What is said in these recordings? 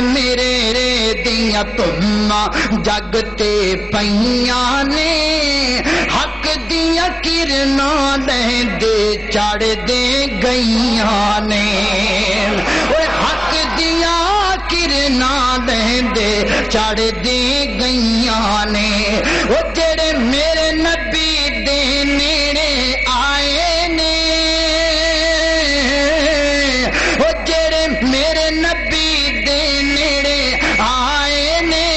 میرے دیاں تما جگتے پیاں نے حق دیاں کرناں لہندے چڑھ دے گئیاں نے حق دیاں کرناں لہندے چڑھ دے گئیاں نے جڑے میرے نبی دے نیڑے آئے نے جڑے میرے نبی دے نیڑے آئے نے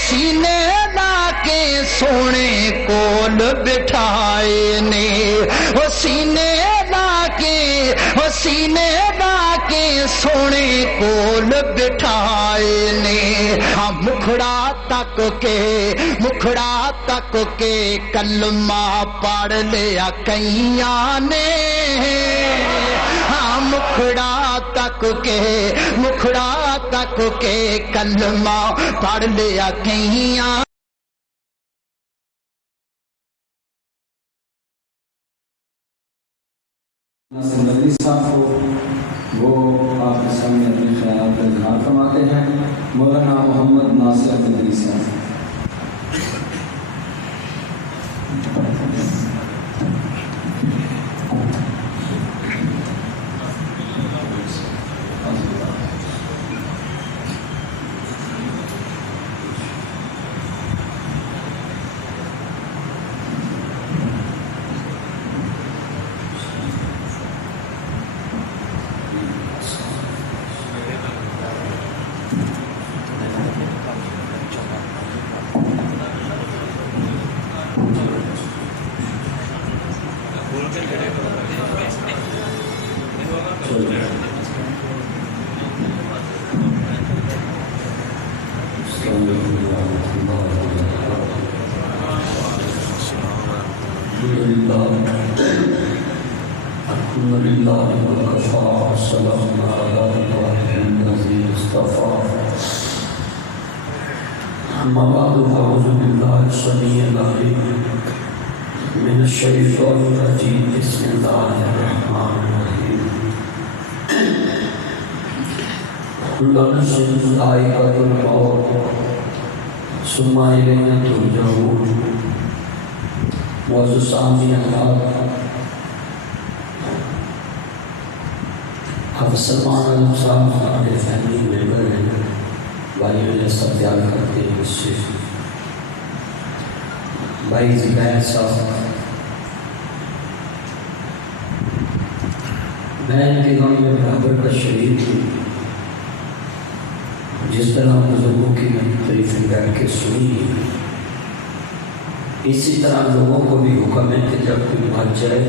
سینے لا کے سونے کول بٹھائے نے سینے لا کے سونے کول بٹھائے نے ہاں مکھڑا تک کے کلمہ پڑھ لیا کئیاں نے ہاں مکھڑا تک کے کلمہ پڑھ لیا کئیاں نبی صاحب کو وہ آپ کے سامنے اپنے خیالات کا اظہار فرماتے ہیں مولانا محمد ناصر مدنی صاحب. من الشیطان الرجیم بسم اللہ الرحمن الرحیم لنسل ذائقۃ الموت ثم الینا ترجعون. معزز سامعین حضرات، حافظ سلمان اعظم صاحب ہمارے فیملی ممبر ہیں، بھائی نے سب پیار کرتے ہیں اس سے. بھائی زبیر صاحب، میں ان کے غم میں برابر کا شریک ہوں. جس طرح بزرگوں کی میں تعریفیں بیٹھ کے سنی، اسی طرح لوگوں کو بھی حکم ہے کہ جب کوئی مر جائے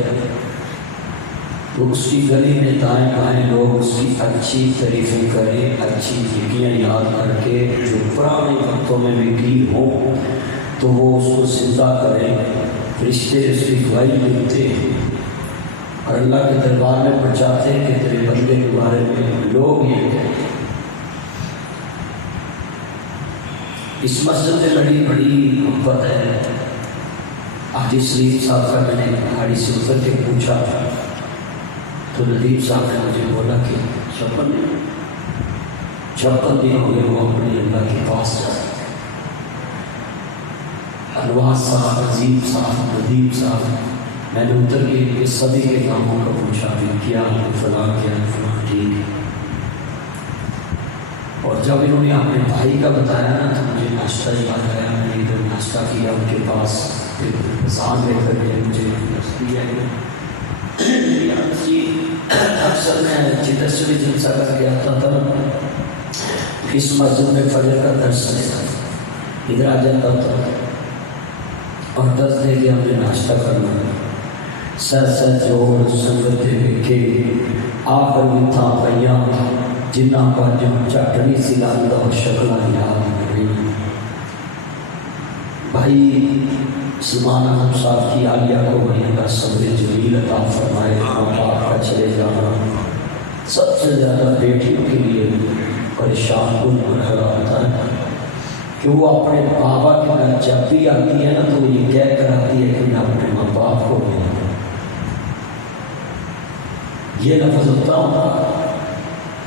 تو اس کی گلی میں دائیں بائیں لوگ اس کی اچھی تعریفیں کریں، اچھی جگیاں یاد کر کے جو پرانے وقتوں میں بھی کی ہوں تو وہ اس کو زندہ کریں. فرشتے اس کی گواہی دیتے ہیں اور اللہ کے دربار میں پہنچاتے ہیں کہ تیرے بندے کے بارے میں لوگ یہ کہتے ہیں. اس مسجد میں بڑی محبت ہے. حاجی سلیم صاحب کا میں نے گاڑی سے اتر کے پوچھا تو ندیم صاحب نے مجھے بولا کہ 56 دن ہو گئے وہ اپنے اللہ کے پاس جائے. انوار صاحب، عظیم صاحب، ندیم صاحب، میں نے اتر کے سبھی کے کاموں کا پوچھا بھی کیا فلاں ٹھیک ہے. اور جب انہوں نے اپنے بھائی کا بتایا نا تو مجھے ناشتہ یاد آیا. میں نے ادھر ناشتہ کیا ان کے پاس، پھر سان لے کر کے مجھے اکثر میں چتسوی جلسہ کر کے آتا تھا. اس مسجد میں فجر کا درس لیتا تھا، ادھر آ جاتا تھا اور درس دے کے ہم نے ناشتہ کرنا. سر جوڑ سنگت ویکھے آخر میٹھا پیا جنہ پر جو چٹنی سی لگتا اور شکلاں یاد رہی. بھائی سلمان اعظم صاحب کی عالیہ کو بھائی کا صبر جمیل عطا فرمائے. باپ کا چلے جانا سب سے زیادہ بیٹیوں کے لیے پریشان کن مرحلہ ہوتا ہے کہ وہ اپنے بابا کے گھر جب بھی آتی ہے نا تو وہ یہ کہہ کر آتی ہے کہ میں اپنے ماں باپ کو ملوں. یہ لفظ ہوتا ہوں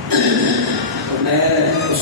تو میں اس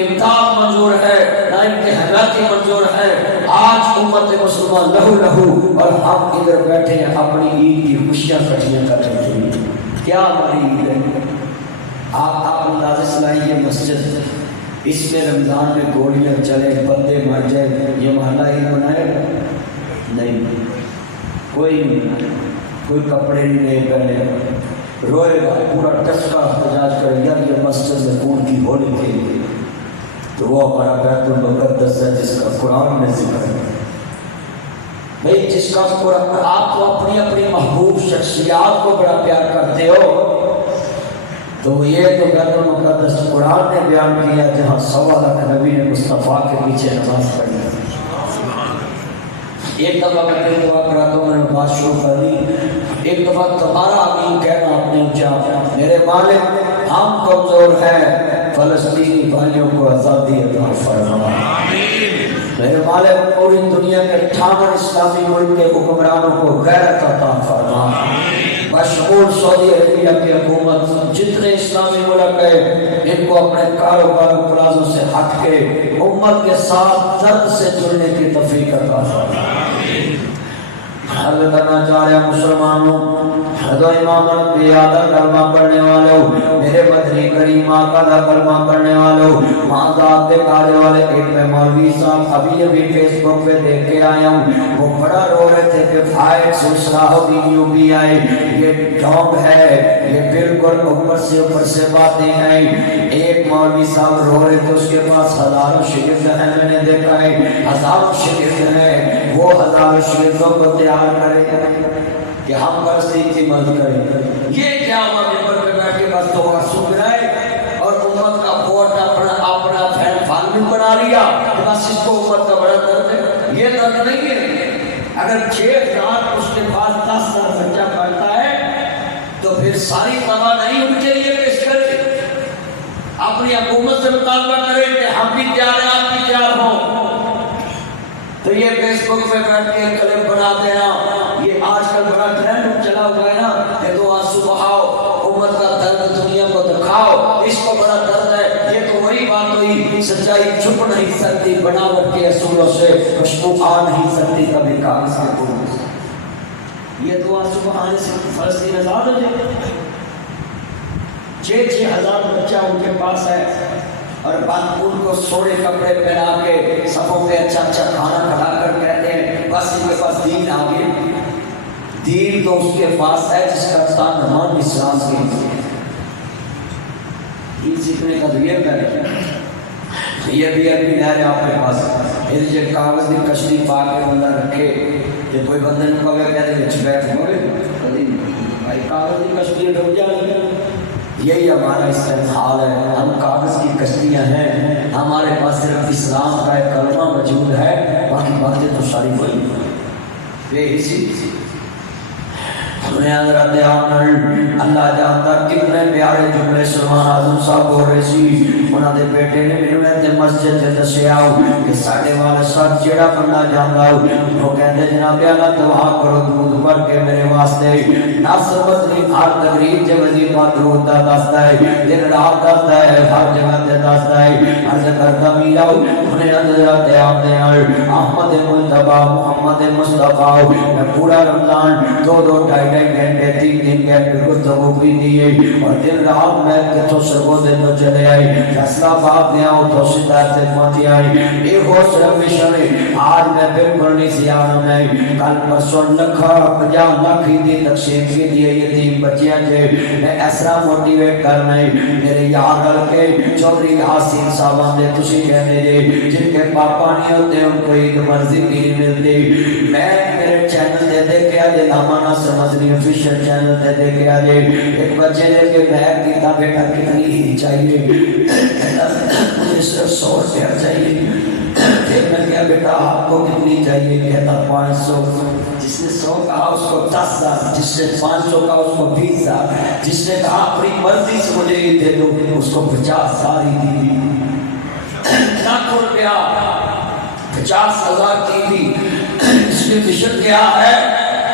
امتحان منظور ہے نہ امتحانات منظور ہے. آج امت مسلمان لہو لہو اور ہم ادھر بیٹھے ہیں اپنی عید کی خوشیاں کٹیاں کر رہے ہیں. کیا ہماری عید ہے؟ آپ اندازے سے لائیں یہ مسجد اس میں رمضان میں گولیاں چلے بندے مر جائے یہ محلہ عید منائے گا؟ نہیں. کوئی نہیں, کوئی کپڑے نہیں نئے پہنے, روئے گا پورا ٹسکا احتجاج کرے گا یہ مسجد میں خون کی ہولی کھیل گئی. تو وہ ہمارا بیت المقدس ہے جس کا قرآن میں ذکر ہے. بھئی جس کا قرآن, آپ تو اپنی اپنی محبوب شخصیات کو بڑا پیار کرتے ہو, تو یہ تو بیت المقدس قرآن نے بیان کیا جہاں 1.25 لاکھ نبی نے مصطفیٰ کے پیچھے نماز پڑھی. ایک دفعہ میں دعا کراتا ہوں, میں نے بات شروع کر دی. ایک دفعہ تمہارا آمین کہنا اپنے اونچا, میرے مالک ہم کمزور ہیں, فلسطینی بھائیوں کو آزادی عطا فرما. میرے مالک پوری دنیا کے 58 اسلامی ملک کے حکمرانوں کو غیرت عطا فرما. مشغول سعودی عربیہ کی حکومت جتنے اسلامی ملک ہے ان کو اپنے کاروبار پلازوں سے ہٹ کے امت کے ساتھ درد سے جڑنے کی توفیق عطا فرما. حل کرنا چاہ رہے ہیں مسلمانوں, حضو امام الانبیاء کا کلمہ پڑھنے والوں, میرے مدنی کریم آقا کا کلمہ پڑھنے والوں, معذات دکھانے والے. ایک میں مولوی صاحب ابھی فیس بک پہ دیکھ کے آیا ہوں, وہ بڑا رو رہے تھے کہ فائد سلسلہ دیو بھی آئے, یہ ڈھونگ ہے, یہ بالکل اوپر سے باتیں ہیں. ایک مولوی صاحب رو رہے تھے, اس کے پاس ہزاروں شگرد ہیں, میں نے دیکھا ہے ہزاروں شگرد ہیں, وہ ہزاروں شگردوں کو تیار کرے کہ ہم پر سے کی مدد کریں. یہ کیا ہوا ممبر پہ بیٹھ کے بس تو سن رہے اور امت کا ووٹ اپنا فارمنگ بنا لیا کہ بس اس کو امت کا بڑا درد ہے. یہ درد نہیں ہے. اگر 6,000 اس کے پاس 10,000 بچہ پڑھتا ہے تو پھر ساری تباہ نہیں ان کے لیے پیش کرے, اپنی حکومت سے مطالبہ کرے کہ ہم بھی تیار ہیں آپ بھی تیار ہوں. تو یہ فیس بک پہ بیٹھ کے کلپ بنا دینا, یہ آج کل بڑا ٹرینڈ چلا ہوا ہے نا کہ دو آنسو بہاؤ, امت کا درد دنیا کو دکھاؤ, اس کو بڑا درد ہے. یہ تو وہی بات ہوئی, سچائی چھپ نہیں سکتی بناوٹ کے اصولوں سے, خوشبو آ نہیں سکتی کبھی کاغذ کے پھولوں سے. یہ دو آنسو بہانے سے فلسطین آزاد ہو جائے. 6,000 بچہ ان کے پاس ہے اور ان کو سونے کپڑے پہنا کے سبوں پہ اچھا اچھا کھانا کھلا کر کہتے ہیں بس ان کے پاس دین آ گیا. دین تو اس کے پاس ہے جس کا تان اسلام کے دین سیکھنے کا تو یہ ہے. یہ بھی ابھی نہر آپ کے پاس پھر جو کاغذ کی کشتی پا کے بندہ رکھے کہ کوئی بندے نے کہا کہتے ہیں بیٹھ گئے بھائی کاغذ کی کشتی ڈوب جائے. یہی ہمارا اس کا حال ہے, ہم کاغذ کی کشتیاں ہیں, ہمارے پاس صرف اسلام کا ایک کلمہ موجود ہے, باقی باتیں تو ساری وہی بے حسی. حضرت اللہ جانتا کتنے پیارے جملے سلمان اعظم صاحب بول رہے سی. انہوں نے بیٹے نے میرے میں مسجد سے دسیا کہ ساڑھے والے ساتھ جیڑا بندہ جانا وہ کہتے جناب اللہ دعا کرو درود پڑھ کے میرے واسطے. ناصر بدری ہر تقریر کے وظیفہ درود دا دستا ہے, دن رات دستا ہے, ہر جگہ تے دستا ہے. عرض کرتا میرا انہیں حضرت احمد مصطفیٰ محمد مصطفیٰ میں پورا رمضان 2-2 گھنٹے 3 گھنٹے گفتگو بھی دیے اور دن رات میں کتوں سرگودے تو چلے آئی, فیصلہ بات دیا تو شدت سے پہنچی آئی. ایک ہو صرف مشن آج میں بالکل نہیں سیاح میں کل پرسوں 50 لاکھ دی تقسیم کی دیے یتیم بچیاں تھے. میں ایسا موٹیویٹ کرنا ہے میرے یار گل کے چودھری حسین صاحب نے تسی کہنے دے جن کے پاپا نہیں ہوتے ان کو عید مرضی نہیں ملتی. میں میرے چینل دے دے کے آجے نامانا سمجھنی آفیشل چینل دے دے کے آجے ایک بچے نے کہ بیگ دیتا بیٹا کتنی ہی چاہیے, مجھے صرف 100 روپیہ چاہیے. پھر میں کہا بیٹا آپ کو کتنی چاہیے, کہتا 500. جس نے 100 کہا اس کو 10,000, جس نے 500 کہا اس کو 20,000, جس نے کہا اپنی مرضی سے مجھے یہ دے دو اس کو 50,000 ہی دی. لاکھ روپیہ 50,000 کی تھی. اس میں مشن کیا ہے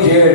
1.5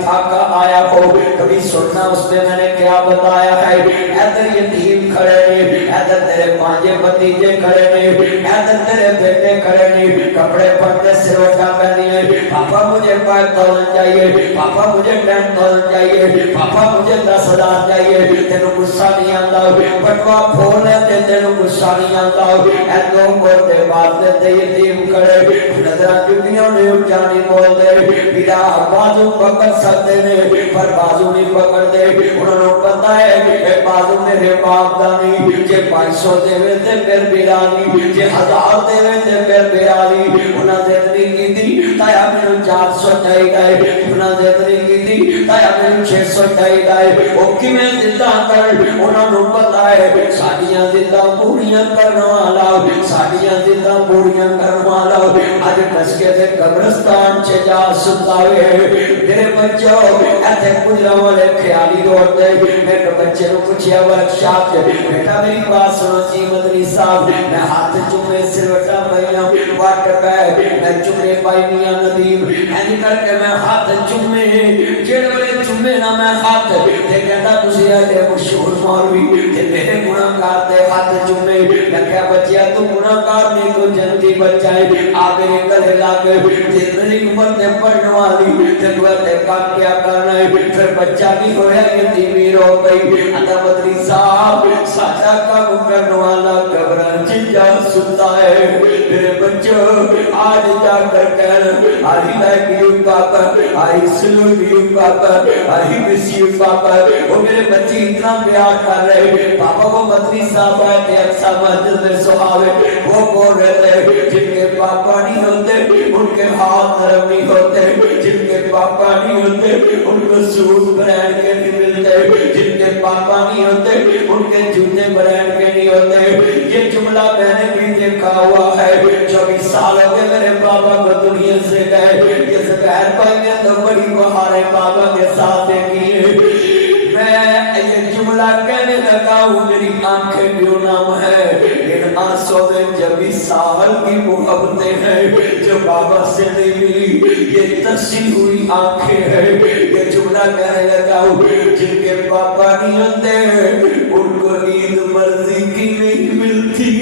تھاکا آیا ہو, کبھی سننا اس نے میں نے کیا بتایا ہے, ادھر یتیم کھڑے نے, ادھر تیرے پانچے بھتیجے کھڑے نے, ادھر تیرے بیٹے کھڑے نے, کپڑے پہنتے سروٹا پہنی ہے, پاپا مجھے 5,000 چاہیے, پاپا مجھے 10,000 چاہیے, پاپا مجھے 10,000 چاہیے, تینوں غصہ نہیں آتا, بٹوا پھول ہے تینوں غصہ نہیں آتا, اے دو مرتے بات دیتے یتیم کھڑے, نظرہ چکیوں نے اچانی بول دے, بیٹا بازو پکڑ سکتے نے پر بازو نہیں پکڑ دے, انہوں نے پتا ہے اے بازو میرے باپ دا نہیں, جے 500 دے وے تے پھر بیرانی, جے 1000 دے وے تے پھر بیرانی, انہاں نے اتنی کی تھی تایا میرے 400 چاہی گئے, انہاں نے اتنی کی تھی تایا میرے 600 چاہی گئے, او کی میں زندہ کر, انہوں نے پتا ہے ساڑیاں زندہ پوریاں کرنا والا, ساڑیاں زندہ پوریاں کرنا والا, آج کسکے سے قبرستان چھے جا ستا ہوئے, میرے بچوں ایسے پجرہ والے خیالی روڑ دے, میرے بچے نے پوچھیا ورکشاپ سے, بیٹا میری بات سنو جی مدنی صاحب, میں ہاتھ چومے سروٹا پہیاں واٹ پہ, میں چومے پائی میاں ندیم, اینی کر کے میں ہاتھ چومے, جیڑ والے چومے نا میں ہاتھ, تے کہتا تُسی آئے مشہور مولوی, تے میرے گناہگار تے ہاتھ چومے, میں کہا بچیا تو گناہگار نہیں تو جنتی بچائے, آپ میرے گلے لاغے, تے میری عمر تے پڑھنے والی, تے تو تے کام کیا کرنا ہے, پھر بچہ بھی ہویا یتیمی رو گئی, اتا مدنی صاحب ساچا کام کرنے والا قبران چنجا ستا ہے, میرے بچوں آج جا کر کہنا I like you papa, I salute you papa, I miss you papa, وہ میرے بچے اتنا پیار کر رہے, پاپا وہ مدنی صاحب آئے تھے اکسا مسجد میں سہاوے, وہ بول رہے تھے جن کے پاپا نہیں ہوتے ان کے ہاتھ نرم نہیں ہوتے, جن کے پاپا نہیں ہوتے ان کو سوٹ برینڈ کے نہیں ملتے, جن کے پاپا نہیں ہوتے ان کے جوتے برینڈ کے نہیں ہوتے, یہ جملہ میں نے بھی دیکھا ہوا ہے, 24 سال ہو گئے میرے بابا کو دنیا سے گئے, یہ زبیر بھائی نے تو بڑی بہاریں بابا کے ساتھ دیکھی ہے, میں یہ جملہ کہنے لگا ہوں میری آنکھیں کیوں نام ہے, ان آنسوں میں 24 سال کی محبتیں ہیں جو بابا سے نہیں ملی, یہ ترسی ہوئی آنکھیں ہیں, یہ جملہ کہنے لگا ہوں جن کے پاپا نہیں ہوتے ان کو عید مرضی کی نہیں ملتی.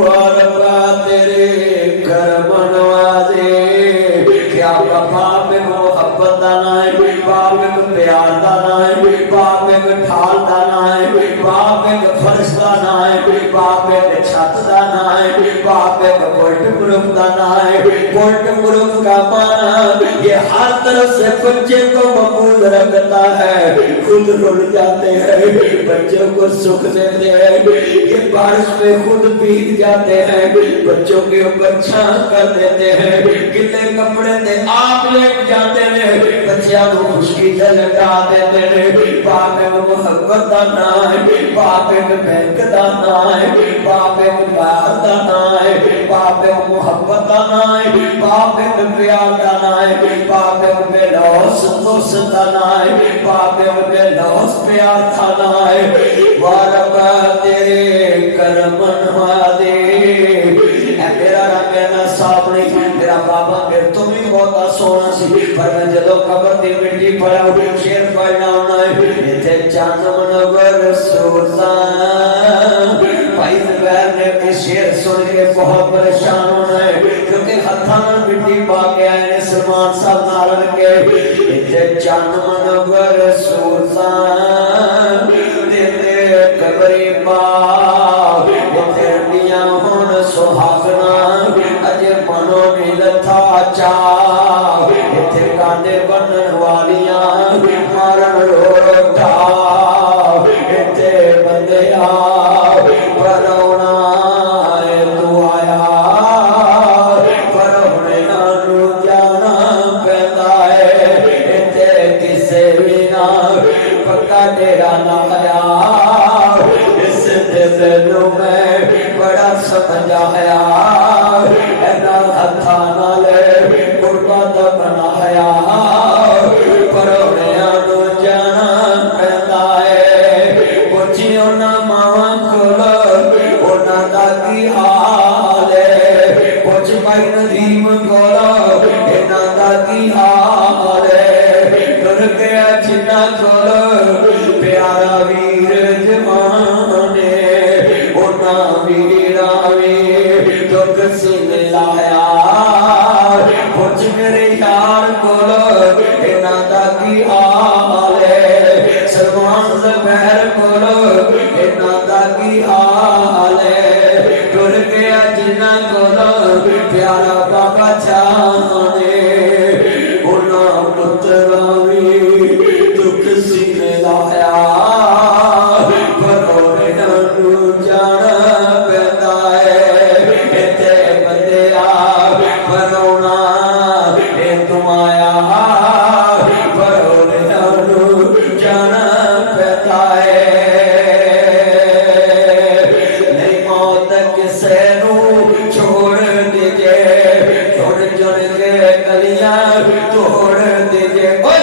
واربا تیرے کرم نوازے, کیا باپ محبت دانا ہے, باپ ایک پیار دانا ہے, باپ ایک ڈھال دانا ہے, باپ ایک فرش دانا ہے, باپ ایک چھت دانا ہے, باپ ایک بولٹ گروپ دانا ہے, بولٹ گروپ کا مانا یہ ہر طرف سے بچے کو مقبول رکھتا ہے, خود رل جاتے ہیں, بچوں کو سکھ دیتے ہیں, یہ بارش میں خود بیت جاتے ہیں, بچوں کے اوپر چھان کر دیتے ہیں, کتنے کپڑے دے آپ لے جاتے ہیں, بچیاں کو خوشکی سے لگا دیتے ہیں, باپ ایک محبت دانا ہے, باپ ایک بینک دانا ہے, باپ ایک پیار دانا ہے, باپ ایک محبت دانا ہے, باپ ایک پیار دانا ہے, باپ ایک بے لوس دوست دانا ہے, باپ ایک بے لوس پیار دانا ہے. واربا تیرے کرم نوازے, اے میرا رب میرا صاحب نہیں, میرا بابا میرے تو بھی بہت سونا سی, پر میں جدو قبر دی مٹی پڑا شیر پڑھنا ہونا ہے, اتھے چاند منور سوزان, بھائی زبیر نے کہ شیر سن کے بہت پریشان ہونا ہے, کیونکہ ہتھانا مٹی پا کے آئے نے سلمان صاحب نارن کے, اتھے چاند منور سوزان, دیتے قبری پا اتھے رڈیاں ہون سہاگنا, اجے منو نیل تھا چاہ, اتھے کاندے بنن والیاں مارن روٹا, اتھے بندیا پرونا تو آیا, پرونے نانو جانا پہتا ہے, اتھے کسے بھی نہ پکا ڈیرا نہ آیا, اس دلوں میں بڑا سمجھ آیا, اینا ہتھا نہ لے قربت بنایا, پرونے آنو جانا پہتا ہے, پوچھیوں نہ ماں کو سن پیر کولو انہاں دا کی حال ہے ٹر گیا جنہاں کولو پیارا بابا جانے انہاں پتراں وی دکھ سینے لایا پر انہاں نوں جانا پیندا ہے تے بندیا پرونا اے تم آیا پر انہاں نوں جانا پیندا ہے نہیں موت کسے نوں چھوڑ دیجے چھوڑ چھوڑ کے گلیاں توڑ دیجے کوئی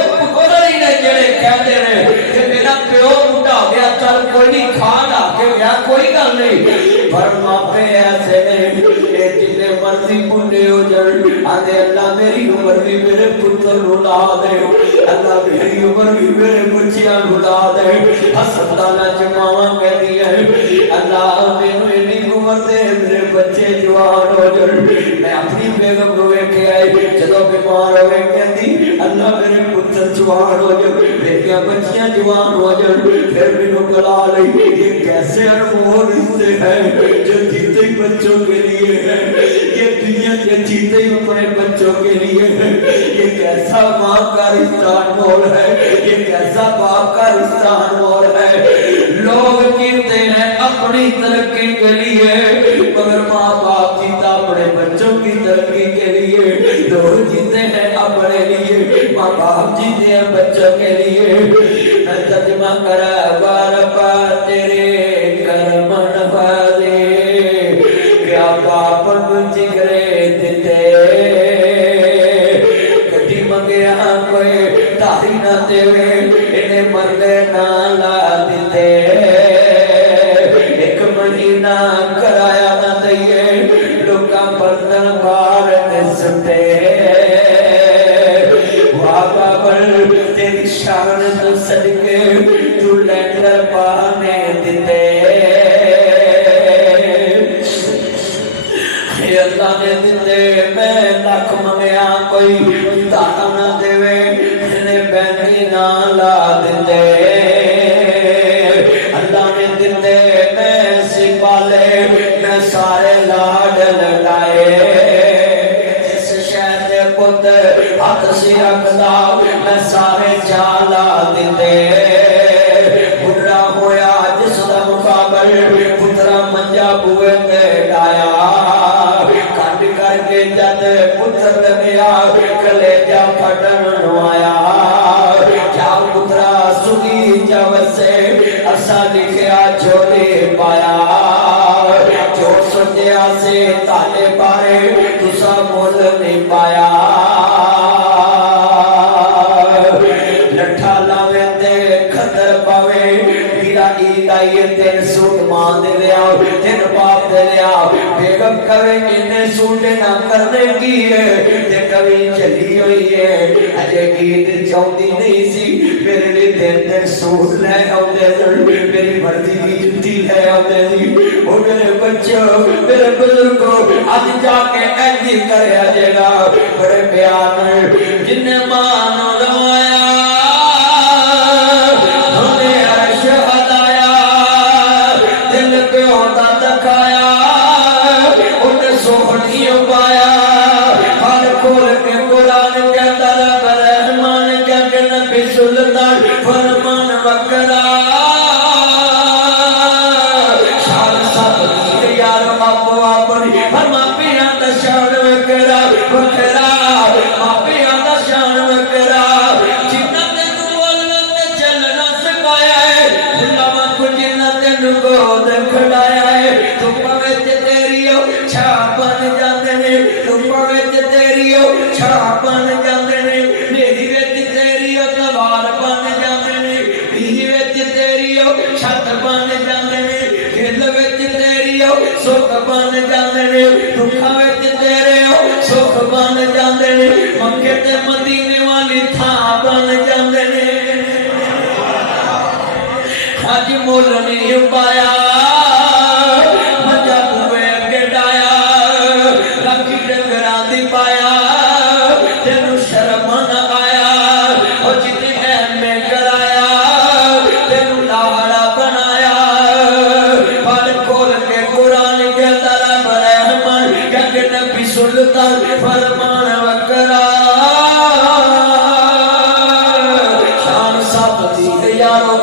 نہیں جڑے کہتے ہیں کہ میرا پیو بوڑھا ہو گیا چل کوئی نہیں کھان آ کے گیا کوئی گل نہیں پر ماپے ایسے نہیں کہ جتنے مرضی بوڑھے ہو جائیں آدھے اللہ میری عمر بھی میرے پتر رلا دے اللہ میری عمر بھی میرے بچیاں رلا دے ہسپتالاں چ ماواں کہدی ہیں اللہ مینوں اتنی عمر دے میرے بچے جوان ہو جائیں میں اپنی بیگم نو ویکھیا ہے جدوں بیمار ہوئے کہندی اللہ میرے پتر جوان ہو جائیں میریاں بچیاں جوان ہو جائیں پھر مینوں بلا لئی یہ کیسے انمول رشتے ہیں جو جیتے ہی بچوں کے لیے ہے یہ دنیا کے جیتے ہی اپنے بچوں کے لیے ہے یہ کیسا ماں کا رشتہ انمول ہے یہ کیسا باپ کا رشتہ انمول ہے لوگ جیتے ہیں اپنی ترقی کے لیے مگر ماں باپ جیتا اپنے بچوں کی ترقی کے لیے لوگ جیتے ہیں اپنے لیے ماں باپ جیتے ہیں بچوں کے لیے میں ترجمہ کرا بار بار تیرے کرم نوازے کیا باپ جگرے دیتے کٹی منگیا کوئی تاری نہ دے انہیں مردے نہ لا دیتے ایک مہینہ کرایا نہ دئیے لوکاں بردن بار نستے بابا بل تیری شان تو صدقے تو لینڈر پانے دیتے اللہ نے دیتے میں لکھ منگیا کوئی تانا نہ دے انہیں بینی نہ لا دیتے اللہ نے دیتے میں سپالے میں سارے لاڈ لڑائے جس شہر پتر ہاتھ سی رکھدا میں سارے جالا دیتے بڑھا ہویا جس دا مقابل پترا منجا بوئے تے ڈایا کھڑ کر کے جد پتر لگیا کلیجا پھٹن نوایا کیا پترا سگی جب سے اسا لکھیا چھوڑے پایا جو سجیا سے تالے پارے تسا مول نہیں پایا لٹھا لاوے تے خطر پاوے میرا ایدائی تین سوٹ مان دے لیا تین باپ دے لیا بیگم کوے انہیں سوٹے نہ کرنے کی ہے تے کبھی چلی ہوئی ہے اجے گیت چاہتی نہیں سی میرے لیے تین سوٹ لے آؤں دے میری مردی کی جتی لے آؤں دے وہ میرے بچوں میرے بزرگوں آج جا کے ایجی کرے آجے گا بڑے بیان جنہیں مانو لوایا ہمیں عرش ہدایا دل پہ ہوتا دکھایا انہیں سوڑی پایا ہر کھول کے قرآن کے طرف رحمان کے نبی سلطان فرمان وکرا شان سب کی یار ماپو اپنی فرما پینا دشان وکرا وکرا ماپیا دشان وکرا جنت نوالت چلنا سکایا ہے اللہ کو جنت نگود کھڑایا ہے تم پویت تیریو چھاپن جاندے نے تم پویت تیریو چھاپن جاندے نے میری ویت تیریو توار بن جاندے نے میری ویت تیریو چھت بن جاندے نے کھل ویت تیریو سکھ بن جاندے نے دکھا ویت تیریو سکھ بن جاندے نے مکے تے مدینے والی تھاں بن جاندے نے آج مول نہیں پایا مجا بوئے اگے ڈایا رکھی ڈنگران دی پایا تینو شرم نہ آیا اور جتنے اہم میں کرایا تینو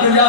50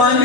5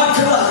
8 10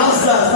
10 10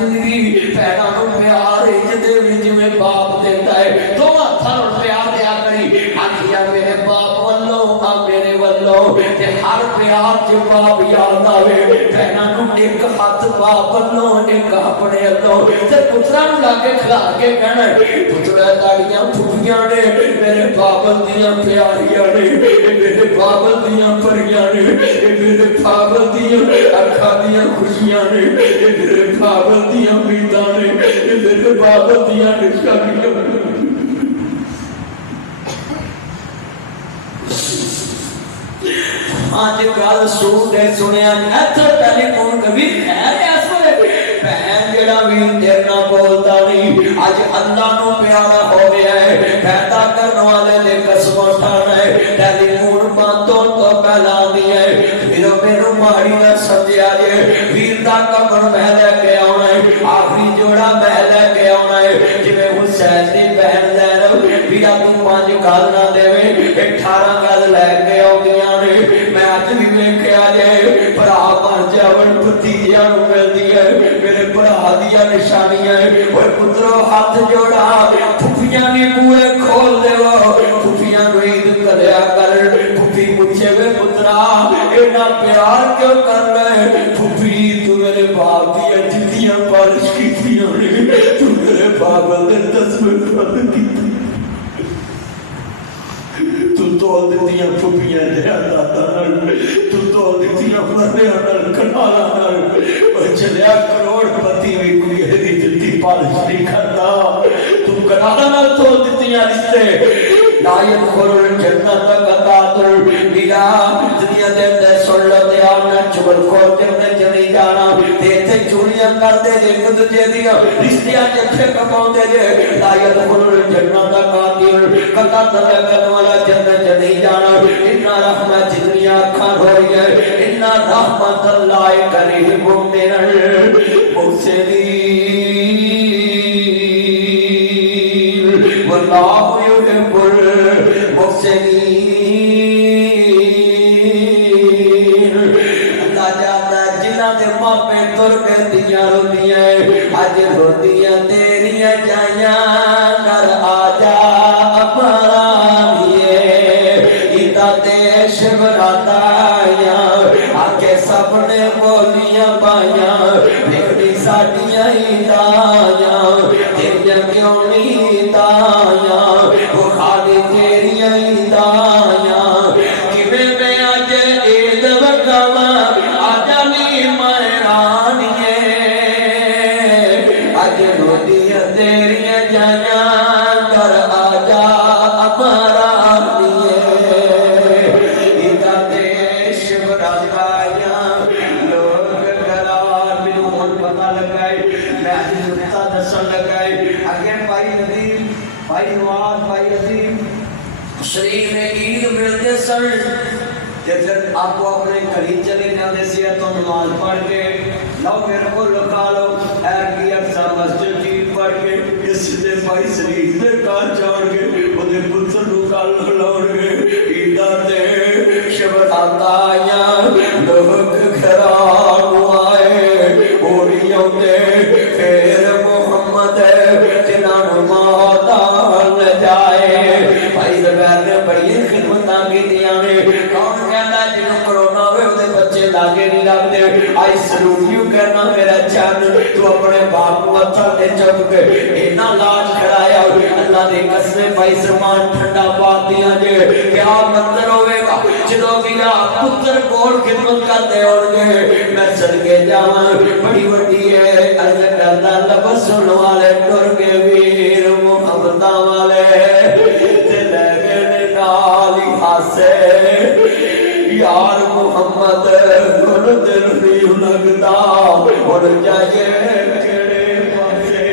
زندگی بہناں نوں پیار دے جویں باپ دیندا ہے دو ہتھاں نال پیار دیا کری آکھیا میرے باپ والوں آ میرے والوں تے ہر پیار جو باپ یاد آوے بہناں نوں ایک ہاتھ باپ والوں ایک اپنے والوں تے پتراں نوں لا کے کھلا کے کہنا پترا تاڑیاں پھپھیاں نے میرے بابل دیاں پیاریاں نے میرے بابل دیاں پریاں نے میرے بابل دیاں اکھاں دیاں خوشیاں نے میرے بابل دیاں امیداں نے میرے بابل دیاں نشانیاں نے آج گل سن کے سنیا ایتھے ٹیلی فون کبھی خیر اس ویلے بہن جڑا بھی تیرے نال بولدا نہیں اج اللہ نو پیارا ہو گیا ہے پیدا کرنے والے دے قسم اٹھانا ہے ٹیلی فون بند ہون تو پہلا آندی ہے میرے ماڑی نہ سمجھیا جے ویر دا کمر میں لے کے آنا ہے آخری جوڑا میں لے کے آنا ہے جویں حسین دی بہن زینب ویرا تو 5 گل نہ دیویں 18 گل لے کے آندیاں نے میں اج بھی ویکھیا جے بھرا بن جاون بھتیجیاں نوں ملدی ہے میرے بھرا دیاں نشانیاں اوے پترو ہاتھ جوڑا پھپھیاں دی بوئے کھول دیو پھپھیاں نوں عید کریا کر پھپھی پوچھے وے پترا اینا پیار کیوں کر رہے پھپھی تو میرے باپ دی جتیاں پالش کیتیاں نے تو میرے باپ دے دسویں فرض کیتے تو تول دیتیاں پھپھیاں جہاں دادا نال تو تول دیتیاں مرنیاں نال کنالا نال اور چلیا کروڑ پتی بھی کوئی ایدی جتی پالش نہیں کرتا تو کنالا نال تول دیتیاں رشتے لا يدخل الجنة قطاطر بلا دنیا دے اندر سن لو تے آنا چغل خور جنت چلی جانا تے تے چوریاں کرتے جے ایک دوجے دیاں رشتیاں جتھے کماؤندے جے لا يدخل الجنة قطاطر کرنے والا جنت چلی جانا اتنا رحمت جتنی اکھاں ہوئی ہے اتنا رحمت اللہ قریب من المحسنین واللہ يحب المحسنین اللہ جانتا ہے جنہاں دے ماپے تر کے دیاں روندیاں اج روندیاں تیریاں جائیاں کر آجا اپنا لیے اتا دیش براتایا آکے سب نے بولیاں پائیاں لیکن ساڑیاں ہی دائیاں تیریاں کیوں نہیں دائیاں وہ خالی تیریاں ہی دائیاں کیویں میں آج عید وکاوا آجا نی مہرانیے آج روٹیاں تیریاں جائیاں کر آجا ہمارا لیے ادا دیش براتایا لوگ قرار میں ہون پتہ لگائے میں نقطہ دسن لگائے اگر بھائی ندیم بھائی نواز بھائی عظیم شریف میں عید ملتے سن جیسے آپ کو اپنے گھری چلے جاتے سے تو نماز پڑھ کے لو میرے کو لکھا لو اے کی اقصا مسجد کی پڑھ کے اس سے بھائی شریف نے کہا چھوڑ کے انہیں پتر نکال لوڑ کے عیدہ دے شبت آتایا لوگ گھران آئے اوڑیوں دے پھر محمد جنان موتان جائے بھائی زبیر نے بڑی خدمتاں کی دیاں نے کون کہنا ہے جنہوں کرونا ہوئے انہیں بچے لاگے نہیں لگ دے آئی سلوٹیوں کرنا میرا چاند تو اپنے باپ کو اچھا دے چک کے اینا لاج کھڑایا اللہ دے قسمے بھائی سرمان ٹھنڈا بات دیا جے کیا منظر ہوئے گا جنہوں گیا پتر کول خدمت کرتے اور گئے میں سرگے جاواں بڑی وڈی ہے عرض کردہ لبس سن والے ٹر کے ویر محمدہ والے دلے گے نالی حاسے یار محمد کن دل نہیں لگتا اور جائے کڑے پاسے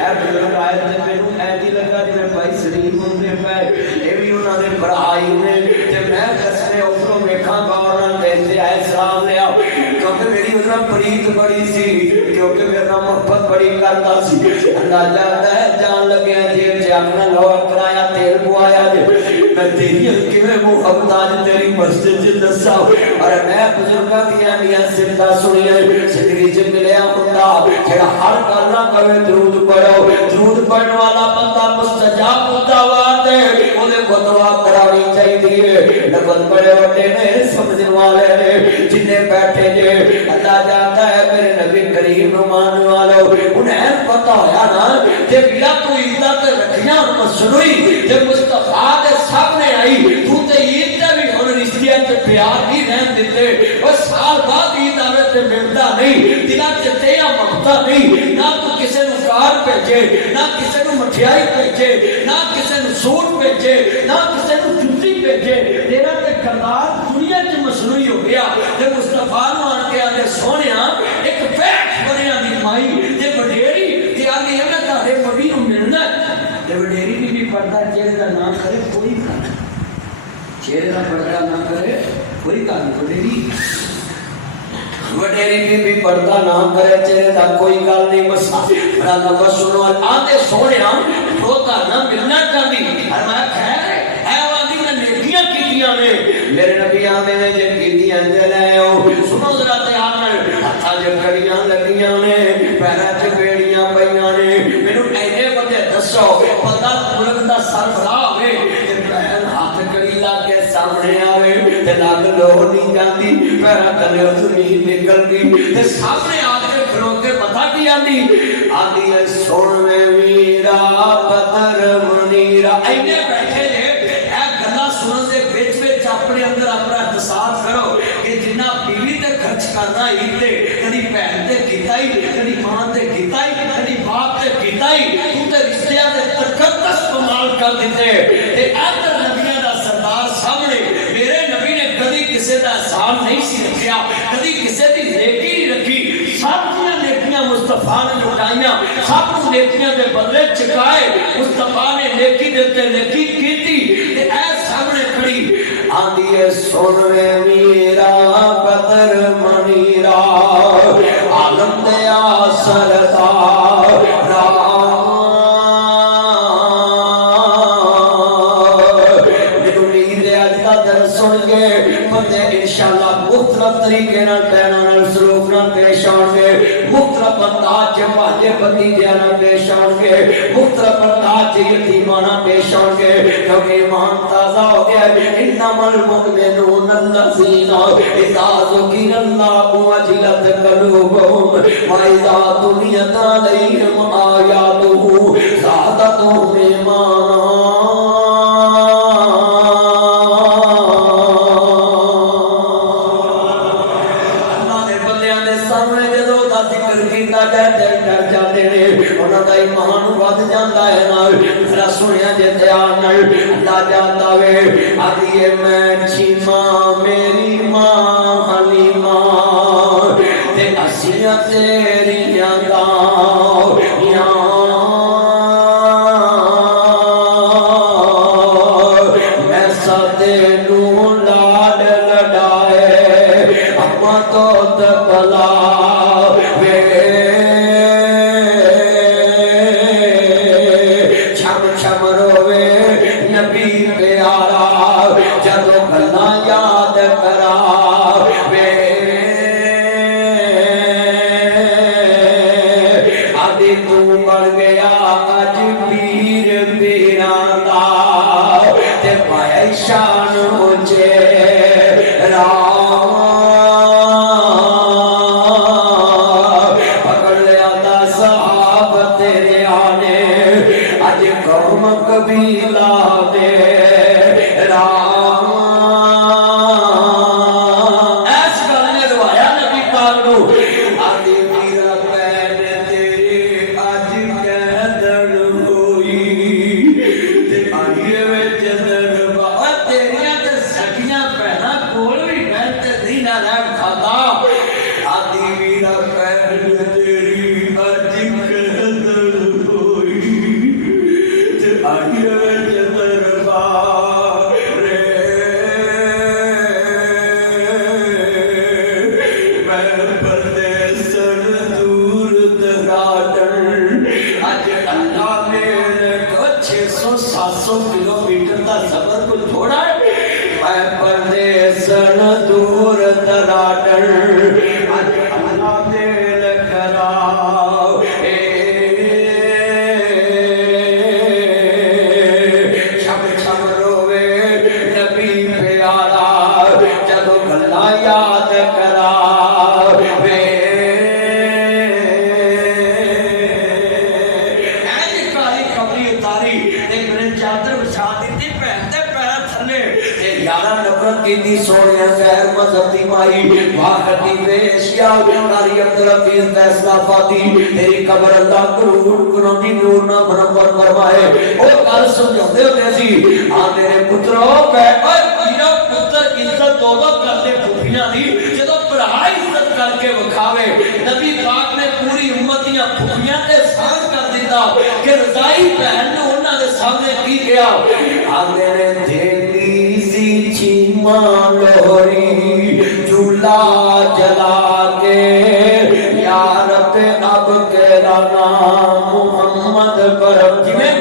اے بلد آئے جب میں ایدی لگا جب بھائی شریف ہوندے پہ یہ بھی انہوں نے بڑھائی نے جب میں دسنے افروں میں کھاں گورن دیتے آئے سلام لیا کیونکہ میری اتنا پریت بڑی سی کیونکہ میرا محبت بڑی کرتا سی اللہ جانتا ہے جان لگے جیب سے اپنا لوگ کرایا تیل بوایا جب میں میری کیویں محبت تیری مسجد چ دسا اور میں بزرگاں دیاں سندا سنیا زندگی چ ملیا ہوندا جڑا ہر گل نہ کرے درود پڑھو درود پڑھن والا بندہ مستجاب دعوات ہے اودے کو دعا کرانی چاہیے لفظ بڑے وڈے نے سمجھن والے نے جنے بیٹھے جے اللہ جانتا ہے میرے نبی کریم مان والو انہیں پتہ ہویا نا کہ بلا تو عزت رکھیاں مسنوئی تے مصطفی دے سامنے آئی تو تے عید تے بھی ہن رشتہ تے پیار نہیں رہن دیتے او سال بعد عید آوے تے ملدا نہیں دلاں تے تیاں مقتا نہیں نہ تو کسے نو کار بھیجے نہ کسے نو مٹھائی بھیجے نہ کسے نو سوٹ بھیجے نہ کسے نو جُتی بھیجے تیرا تے کردار دنیا تے مصنوعی ہو گیا تے مصطفی نو آن کے آدھے سونیا ایک پیٹ بنیا دی مائی تے وڈیری تے آدھے ہے میں تارے نبی نو ملنا تے وڈیری بھی پڑھتا چہرے دا نام کرے کوئی کام چہرے دا پردہ نہ کرے کوئی کام وڈیری وڈیری بھی پردہ نہ کرے چہرے دا کوئی گل نہیں مسا بڑا لفظ سنو آدھے سونیا روتا نہ ملنا چاہتی اور میں خیر ہے وادی میں نیکیاں کیتیاں نے میرے نبی آدھے نے جن کیتیاں دے لے او سنو ذرا تیار میں ہتھاں جو کڑیاں لگیاں نے پیراں چ بیڑیاں پئیاں نے مینوں اینے بندے دسو بندہ ملک دا سربراہ ہوے تے پیر ہاتھ کڑی لا کے سامنے آوے تے لگ لو نہیں جاندی پیراں تلے زمین نکل گئی تے سامنے آ کے کھلو کے پتہ کی آندی آندی ہے سن میں میرا بدر منیرا اینے بیٹھے نے اے گلاں سنن دے وچ وچ اپنے اندر اپنا احساس کرو کہ جنہ بیوی تے خرچ کرنا ہی تے کدی بہن تے کیتا ہی کدی ماں تے کیتا ہی کدی باپ تے کیتا ہی تو تے رشتیاں دے تقدس کمال کر دتے تے ادھر نبیاں دا سردار سامنے میرے نبی نے کدی کسے دا احسان نہیں سی رکھیا کدی کسے دی نیکی نہیں رکھی سب دیاں نیکیاں مصطفیٰ نے لٹائیاں سب نیکیاں دے بدلے چکائے مصطفیٰ نے نیکی دیتے نیکی کیتی تے اے سامنے کھڑی آندی ہے سن رے میرا بدر منیرا عالم دیا سردار سن کے بندے انشاءاللہ مختلف طریقے نال بیان نال سلوک نال پیش آن گے مختلف انداز چ بھاجے بھتیجیاں نال پیش آن گے مختلف انداز چ یتیمانہ پیش آن گے کیونکہ ایمان تازہ ہو گیا انما المؤمنون الذین اذا ذکر اللہ وجلت قلوبهم واذا تليت عليهم آیاته زادتهم ایمانا سنیا جے تیار نال اللہ جاندا وے آدھی میں چیما میری ماں حلیمہ تے اسیاں تیریاں داں میں سدے نو لاڈ لڈائے اپا تو تکلا کی دی سونے غیر مذہب دی مائی واقعی پیشیا کاری عبدالحفیظ فیصلہ فاتی تیری قبر اللہ کروں دی نور نہ منور فرمائے او کل سمجھاتے ہوتے سی آنے نے پتروں میرا پتر عزت دو کرتے پھوپیاں دی جدو پڑھا عزت کر کے وکھاوے نبی پاک نے پوری امتیاں پھوپیاں تے سان کر دیتا کہ رضائی بہن نے انہاں دے سامنے کی کیا آنے نے دھیلی سی چیماں لوری جھولا جلا کے یا رب اب تیرا نام محمد پر جی میں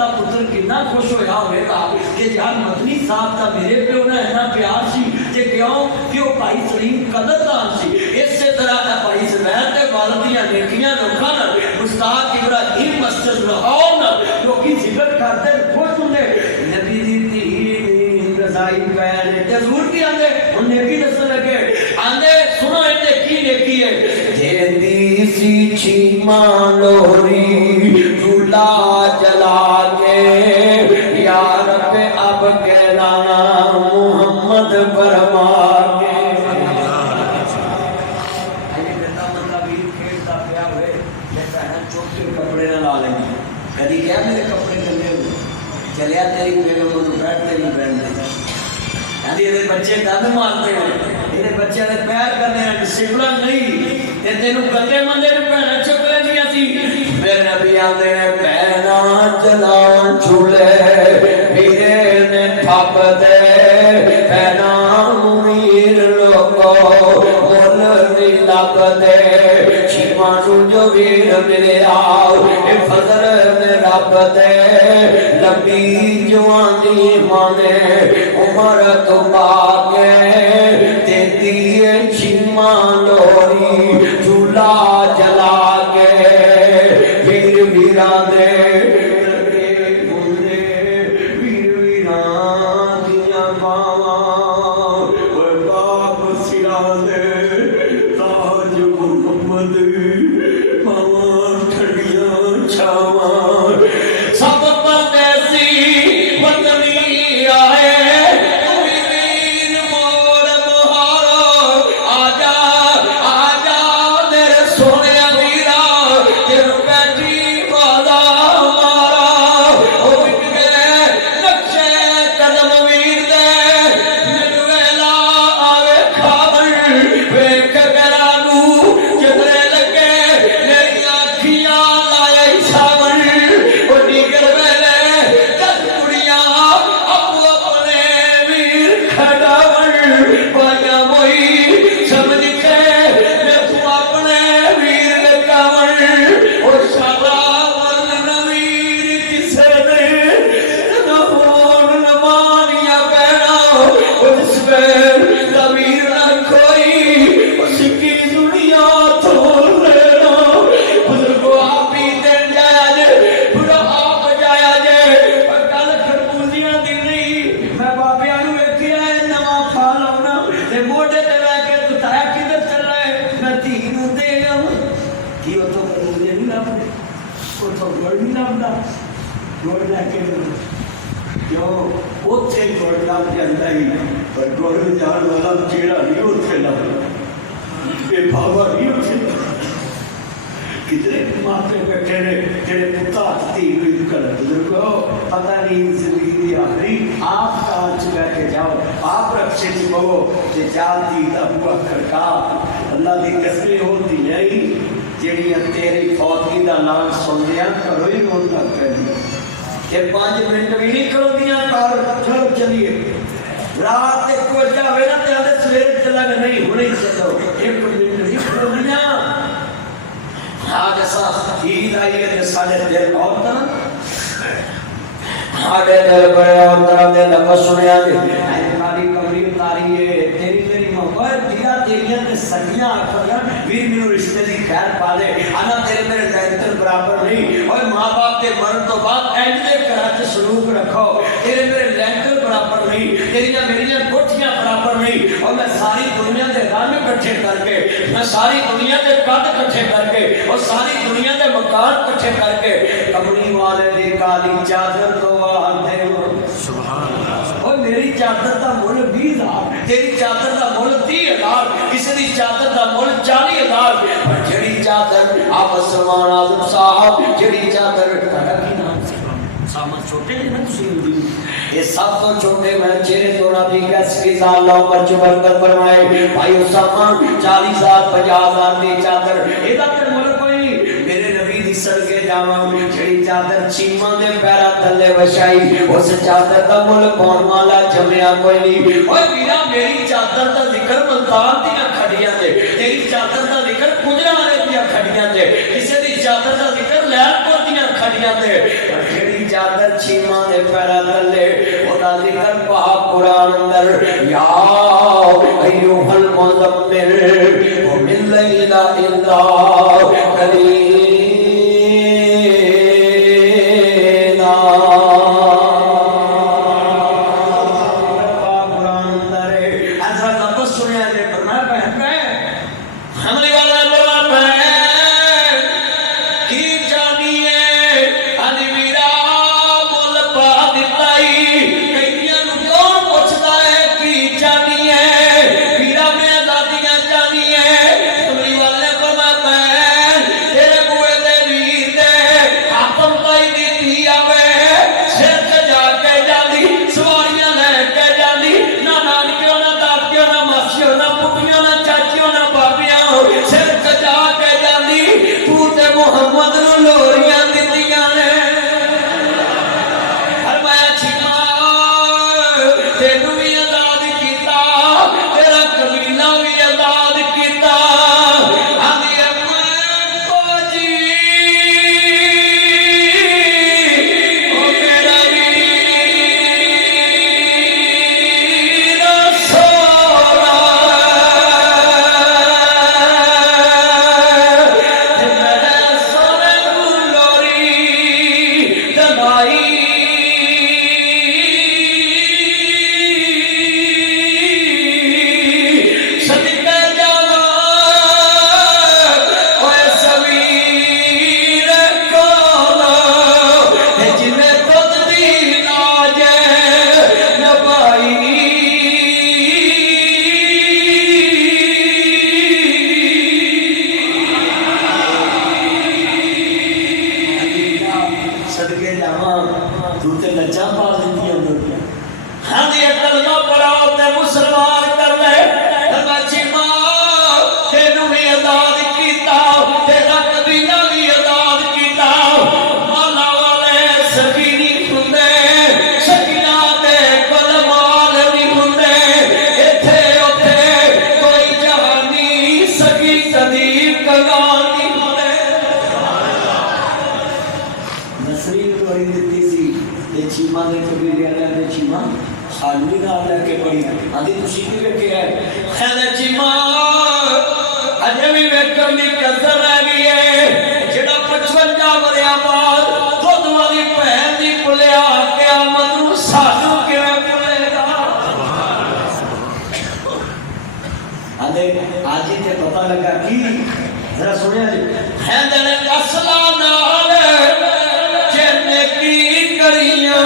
پتر کتنا خوش ہویا ہوئے گا کہ جہاں مدنی صاحب تا میرے پہ انہیں اینا پیار سی کہ کیوں کہ وہ بھائی سلیم قدردان سی اس سے طرح ہے بھائی زبین تے والدیاں نیکیاں رکھانا مستاق ابراہیم مسجد رہاؤنا جو کی ذکر کرتے خوش ہونے نبی دی تیری رضائی پہلے تضور کی آندے ان نیکی دستے لگے آندے سنو ایتے کی نیکی ہے جیدی سی چیماں لوری جھولا جلا یا رب اب کہلانا محمد فرما کے کپڑے نہ لا لیں کدی کیا میرے کپڑے گندے ہوئے چلیا تیری میرے کو بیٹھ تیری بہن دے یہ بچے گند مارتے ہیں یہ بچے نے پیر کرنے ہیں سبلا نہیں تے تینوں گندے مندے نے پہنا چکلے دیا سی میرے نبی آندے نے پہنا چلان چھولے میرے نے تھپ دے پہنا منیر لوگو مول دی لب دے شیمانو جو ویر میرے آؤ فضل میں رب دے لمبی جوان دی مانے عمر تو باگے دیتی شیمان لوری جھولا جلا کے ویر ویران دے اللہ دی قسمیں ہوتی نہیں جڑی تیری فوتگی دا نام سن لیا کرو ہی رون لگ پہ کہ 5 منٹ بھی نہیں کرو دیا کار چلو چلیے رات ایک وجہ ہوئے نا تے آدھے سویر چلا گا نہیں ہونے ہی چلو 1 منٹ نہیں کرو دیا آج ایسا عید آئی ہے سالے دل اور طرح آگے دل بڑے اور طرح دے لفظ سنیا دے ہماری کمری اتاری ہے تیری محبت دیا تیریاں تے سنیاں آکھا ویر میں رشتے دی خیر پالے آنا تیرے میرے دائتر برابر نہیں اور ماں باپ کے مرن تو بعد اینڈے کراچے سلوک رکھو تیرے میرے لینٹر برابر نہیں تیریاں میریاں گھٹیاں برابر نہیں اور میں ساری دنیا دے رنگ کٹھے کر کے میں ساری دنیا دے قد کٹھے کر کے اور ساری دنیا دے مکان کٹھے کر کے کمری والے دی کالی چادر تو آدھے سبحان میری چادر دا مول 20,000 تیری چادر دا مول 30,000 کسی دی چادر دا مول 40,000 پر جڑی چادر آپ سلمان اعظم صاحب جڑی چادر کی نام سامان چھوٹے ہیں نا تسی یہ سب تو چھوٹے میں چہرے تو نبی کا سکیزہ اللہ عمر جو برکت فرمائے بھائی اسامہ 40,000 50,000 دی چادر ایدہ تر ملک کوئی میرے نبی دی سڑکے جاواں جڑی چادر چیمہ دے پیرا تلے وشائی اس چادر دا ملک کون مالا جمعہ کوئی نہیں اوہ میرا میری چادر دا ذکر ملتان دیا کھڑیاں دے تیری چادر دا ذکر کجرہ آنے دیا کھڑیاں دے کسی دی چادر دا ذکر لیان کو دیا کھڑیاں دے جڑی چادر چیمہ دے پیرا تلے خدا ذکر پاک قرآن اندر یا ایوہ المزمل ومن لیلہ الا قلیلا قرآن اندر ایسا لفظ سنیا جائے فرمایا بہن حملی والا بولا بہن کی جانیے آدھی میرا مول پا دیتائی کئیاں نو کون پوچھتا ہے کی جانیے میرا میں آزادیاں جانیے حملی والے بولا بہن تیرے بوئے دے ویر دے آتم پائی دیتی آوے سر جا کے جاندی سواریاں لے کے جاندی نہ نانکیوں نہ دادیوں نہ ماسیوں نہ پٹیوں نہ چاچیوں نہ بابیاں سر جا کے جاندی تو تے محمد نو لوریاں دیتیاں نے فرمایا چھما تینوں بھی آزاد کیتا تیرا قبیلہ بھی آزاد کیتا آدھی امان کو جی او میرا ویر سونا میرے سونے کو لوری دمائی صدقہ جانا اوے سویر کولا جنہیں خود دی ناج نبائی صدقے جاواں تو تے لچا پا دیندی اندر ہاں دی کلمہ پڑھاؤ تے مسلمان کر لے فرما چیما تینوں بھی آزاد کیتا تیرا قبیلہ بھی آزاد کیتا مالا والے سخی نہیں ہوندے سکینہ دے کل مال نہیں ہوندے ایتھے اوتھے کوئی جہانی سخی صدیق کلان نہیں ہوندے نصری توڑی دیتی سی یہ چیمہ دے قبیلے والے دے چیمہ خالی نال لے کے پڑی آندی تسی کی ویکھے ہے خیال چیمہ اجے بھی ویکھن دی کسر رہ گئی ہے جڑا 55 وریا بعد خود والی بہن دی بھلیا قیامت نو سانو کیویں بھولے گا آندے آج ہی تے پتہ لگا کی ذرا سنیا جی حیدر اصلا نال جن کی کریاں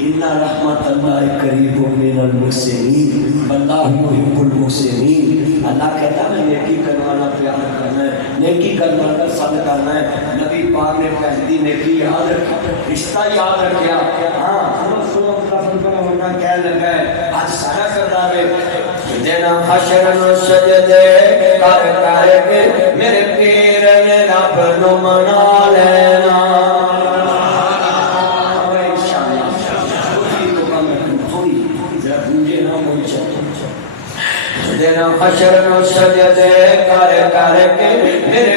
إِنَّ رَحْمَةَ اللَّهِ قَرِيبٌ مِّنَ الْمُحْسِنِينَ وَاللَّهُ يُحِبُّ الْمُحْسِنِينَ اللہ کہتا ہے نیکی کرنے والا پیار کرنا ہے نیکی کرنے والا صد کرنا ہے نبی پاک نے پہلی نیکی یاد رکھا رشتہ یاد رکھا ہاں ہونا کہہ لگا ہے آج سارا کر رہا ہے دینا حشر نو سجدے کر کر کے میرے پیر نے رب نو منا لینا دینا حشر نو سجدے کر کر کے میرے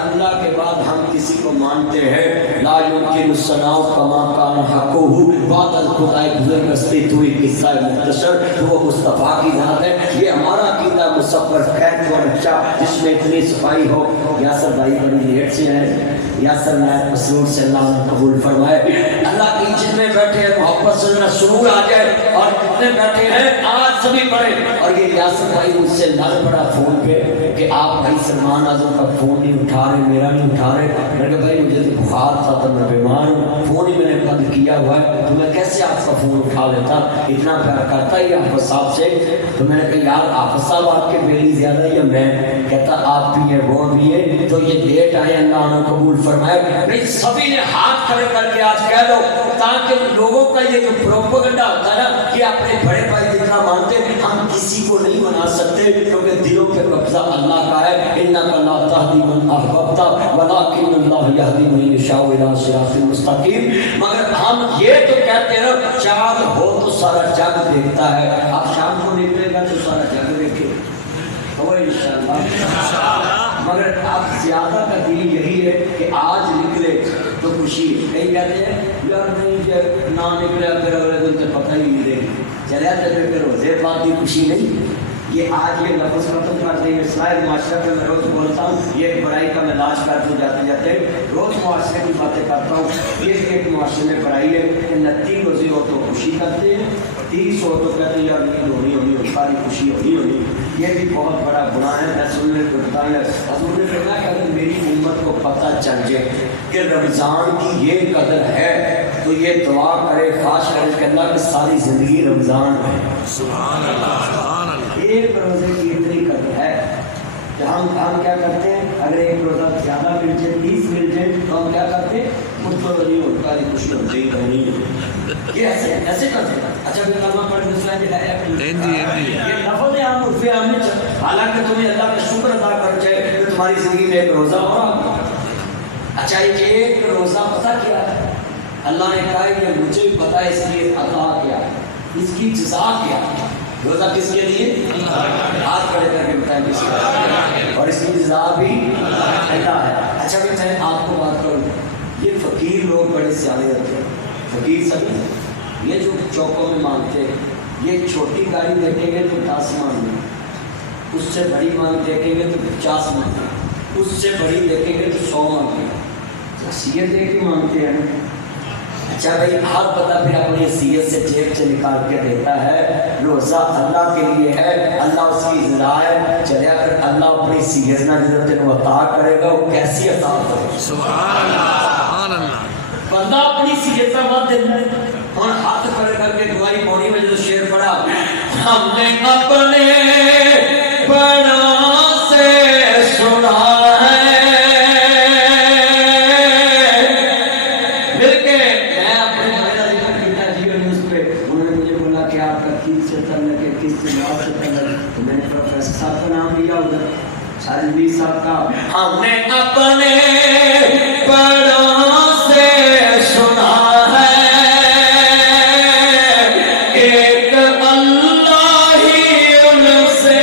اللہ کے بعد ہم کسی کو مانتے ہیں لا یمکن الثناء کما کان حقہ بعد الخدا بزرگ ہستی ہوئی قصہ مختصر وہ مصطفیٰ کی ذات ہے. یہ ہمارا عقیدہ مصور خیر کو اچھا جس میں اتنی صفائی ہو. یاسر بھائی بڑی لیٹ سے ہیں, یاسر نائب مسرور سے اللہ قبول فرمائے. اللہ کی جتنے بیٹھے ہیں محبت سے ذرا سرور آ جائے, اور جتنے بیٹھے ہیں آج سبھی پڑھے. اور یہ یاسر بھائی مجھ سے لڑ پڑا فون پہ کہ آپ بھائی سلمان اعظم کا فون نہیں اٹھا رہے, میرا نہیں اٹھا رہے. میں نے کہا بھائی مجھے تو بخار تھا تو میں بیمار ہوں, فون ہی میں نے بند کیا ہوا ہے, تو میں کیسے آپ کا فون اٹھا لیتا, اتنا پیار کرتا ہی حافظ صاحب سے. تو میں نے کہا یار حافظ صاحب آپ کے بیلی زیادہ یا میں, کہتا آپ بھی ہیں وہ بھی ہے. تو یہ لیٹ آئے اللہ انہیں قبول فرمائے. نہیں سبھی نے ہاتھ کھڑے کر کے آج کہہ دو تاکہ لوگوں کا یہ جو پروپیگنڈا ہوتا ہے نا کہ اپنے بڑے بھائی جتنا مانتے ہم کسی کو نہیں منا سکتے کیونکہ دلوں پہ قبضہ اللہ کا ہے. انک لا تہدی من احببت ولکن اللہ یہدی من یشاء الی صراط مستقیم. مگر ہم یہ تو کہتے ہیں چاند ہو تو سارا جگ دیکھتا ہے. اب شام کو نکلے گا تو سارا جگ دیکھے تو انشاءاللہ. مگر اب زیادہ کا دل یہی ہے کہ آج نکلے تو خوشی ہے. کئی کہتے ہیں یار نہیں نہ نکلے پھر اگلے دن تو پتہ ہی نہیں دے گی, چلے آتے پھر روزے بات کی خوشی نہیں. یہ آج یہ لفظ ختم کر دیں گے. اسلائی معاشرہ پہ میں روز بولتا ہوں, یہ ایک بڑائی کا میں لاش کر دوں جاتے جاتے روز معاشرے کی باتیں کرتا ہوں. یہ ایک معاشرے میں بڑائی ہے کہ 29 روزی ہو تو خوشی کرتے ہیں, 30 ہو تو کہتے ہیں یار نیند ہونی ساری خوشی ہونی. یہ بھی بہت بڑا گناہ ہے. میں سننے کو بتایا حضور نے فرمایا کہ اگر میری امت کو پتہ چل جائے کہ رمضان کی یہ قدر ہے تو یہ دعا کرے, خواہش کرے کہ اللہ کی ساری زندگی رمضان ہے. سبحان اللہ, سبحان اللہ. ایک روزے کی اتنی قدر ہے کہ ہم کیا کرتے ہیں, اگر ایک روزہ زیادہ مل جائے 30 مل جائے تو ہم کیا کرتے ہیں خود تو نہیں ہوتا ہے خوشی ہوتی نہیں ہے. یہ ایسے کرتے ہیں. اچھا پھر کلمہ پڑھ دوسرا جو ہے یہ لفظ ہے ہم عرف عام میں, حالانکہ تمہیں اللہ کا شکر ادا کر جائے کہ تمہاری زندگی میں ایک روزہ ہو رہا. اچھا ایک روزہ پتہ کیا ہے, اللہ نے کہا کہ مجھے پتہ ہے اس کی عطا کیا ہے, اس کی جزا کیا ہے. روزہ کس کے لیے, ہاتھ کھڑے کر کے بتائیں کس کے, اور اس کی جزا بھی اللہ ہے. اچھا بھی میں آپ کو بات کروں, یہ فقیر لوگ بڑے سیانے ہوتے ہیں. فقیر سبھی یہ جو چوکوں میں مانگتے ہیں, یہ چھوٹی گاڑی دیکھیں گے تو 10 مانگیں, اس سے بڑی مانگ دیکھیں گے تو 50 مانگیں, اس سے بڑی دیکھیں گے تو 100 مانگیں. حیثیت دیکھ کے مانگتے ہیں. اچھا بھائی ہر بندہ پھر اپنی حیثیت سے جیب سے نکال کے دیتا ہے. روزہ اللہ کے لیے ہے, اللہ اس کی رضا ہے. چلے اگر اللہ اپنی حیثیت نہ جب عطا کرے گا وہ کیسی عطا کرے گا. سبحان اللہ, سبحان اللہ. بندہ اپنی حیثیت کا مت دیتا ہے. اور ہاتھ کھڑے کر کے دعائی پوڑی میں جو شعر پڑھا, ہم نے اپنے بڑوں سے سنا صاحب کا, ہم نے اپنے بڑوں سے سنا ہے ایک اللہ ہی ان سے.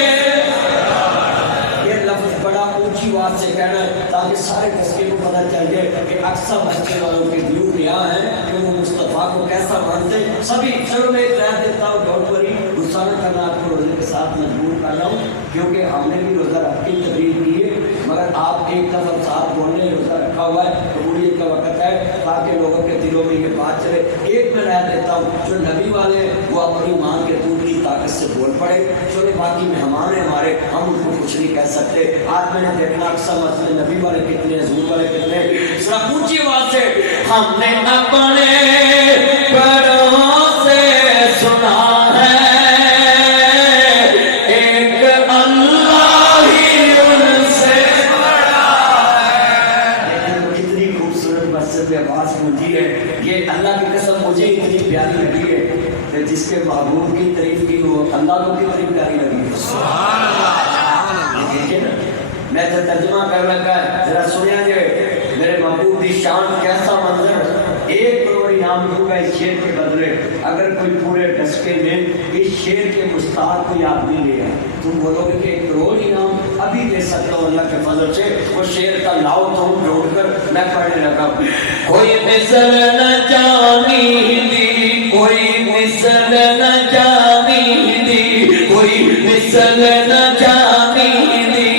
یہ لفظ بڑا اونچی بات سے کہنا ہے تاکہ سارے بچے کو پتہ چل جائے کہ اکثر بچے والوں کے دل کیا ہے کہ وہ مصطفیٰ کو کیسا مانتے. سبھی چلو میں ایک رائے دیتا ہوں, ڈونٹ وری, غصہ نہ کرنا, آپ کو روزے کے ساتھ مجبور کر رہا ہوں کیونکہ ہم نے بھی روزہ رکھ کی تقریر کی ہے. مگر آپ ایک دفعہ ساتھ بولنے روزہ رکھا ہوا ہے, قبولیت کا وقت ہے تاکہ لوگوں کے دلوں میں یہ بات چلے. ایک میں رائے دیتا ہوں, جو نبی والے ہیں وہ اپنی ماں کے دودھ کی طاقت سے بول پڑے. چلے باقی مہمان ہیں ہمارے, ہم ان کو کچھ نہیں کہہ سکتے. آج میں نے دیکھنا اکثر مسئلے نبی والے کتنے, حضور والے کتنے, ذرا اونچی آواز سے ہم نے اپنے بڑوں سے سنا ہے یہ اللہ کی قسم مجھے اتنی پیاری لگی ہے کہ جس کے محبوب کی تعریف کی وہ اللہ کو کی تعریف پیاری لگی ہے. سبحان اللہ. دیکھیں نا, میں تو ترجمہ کر لگا ہے, ذرا سنیا جائے میرے محبوب کی شان کیسا منظر. 1 کروڑ انعام دوں گا اس شعر کے بدلے اگر کوئی پورے ڈسکے میں اس شعر کے مستحق کوئی آدمی لے آئے. تم بولو گے کہ 1 کروڑ انعام, اب بھی دے سکتا ہوں اللہ کے فضل سے. وہ شعر کا لاؤ تو ڈھونڈ کر میں پڑھنے لگا. کوئی مثل نہ جانی دی, کوئی مثل نہ جانی دی, کوئی مثل نہ جانی دی.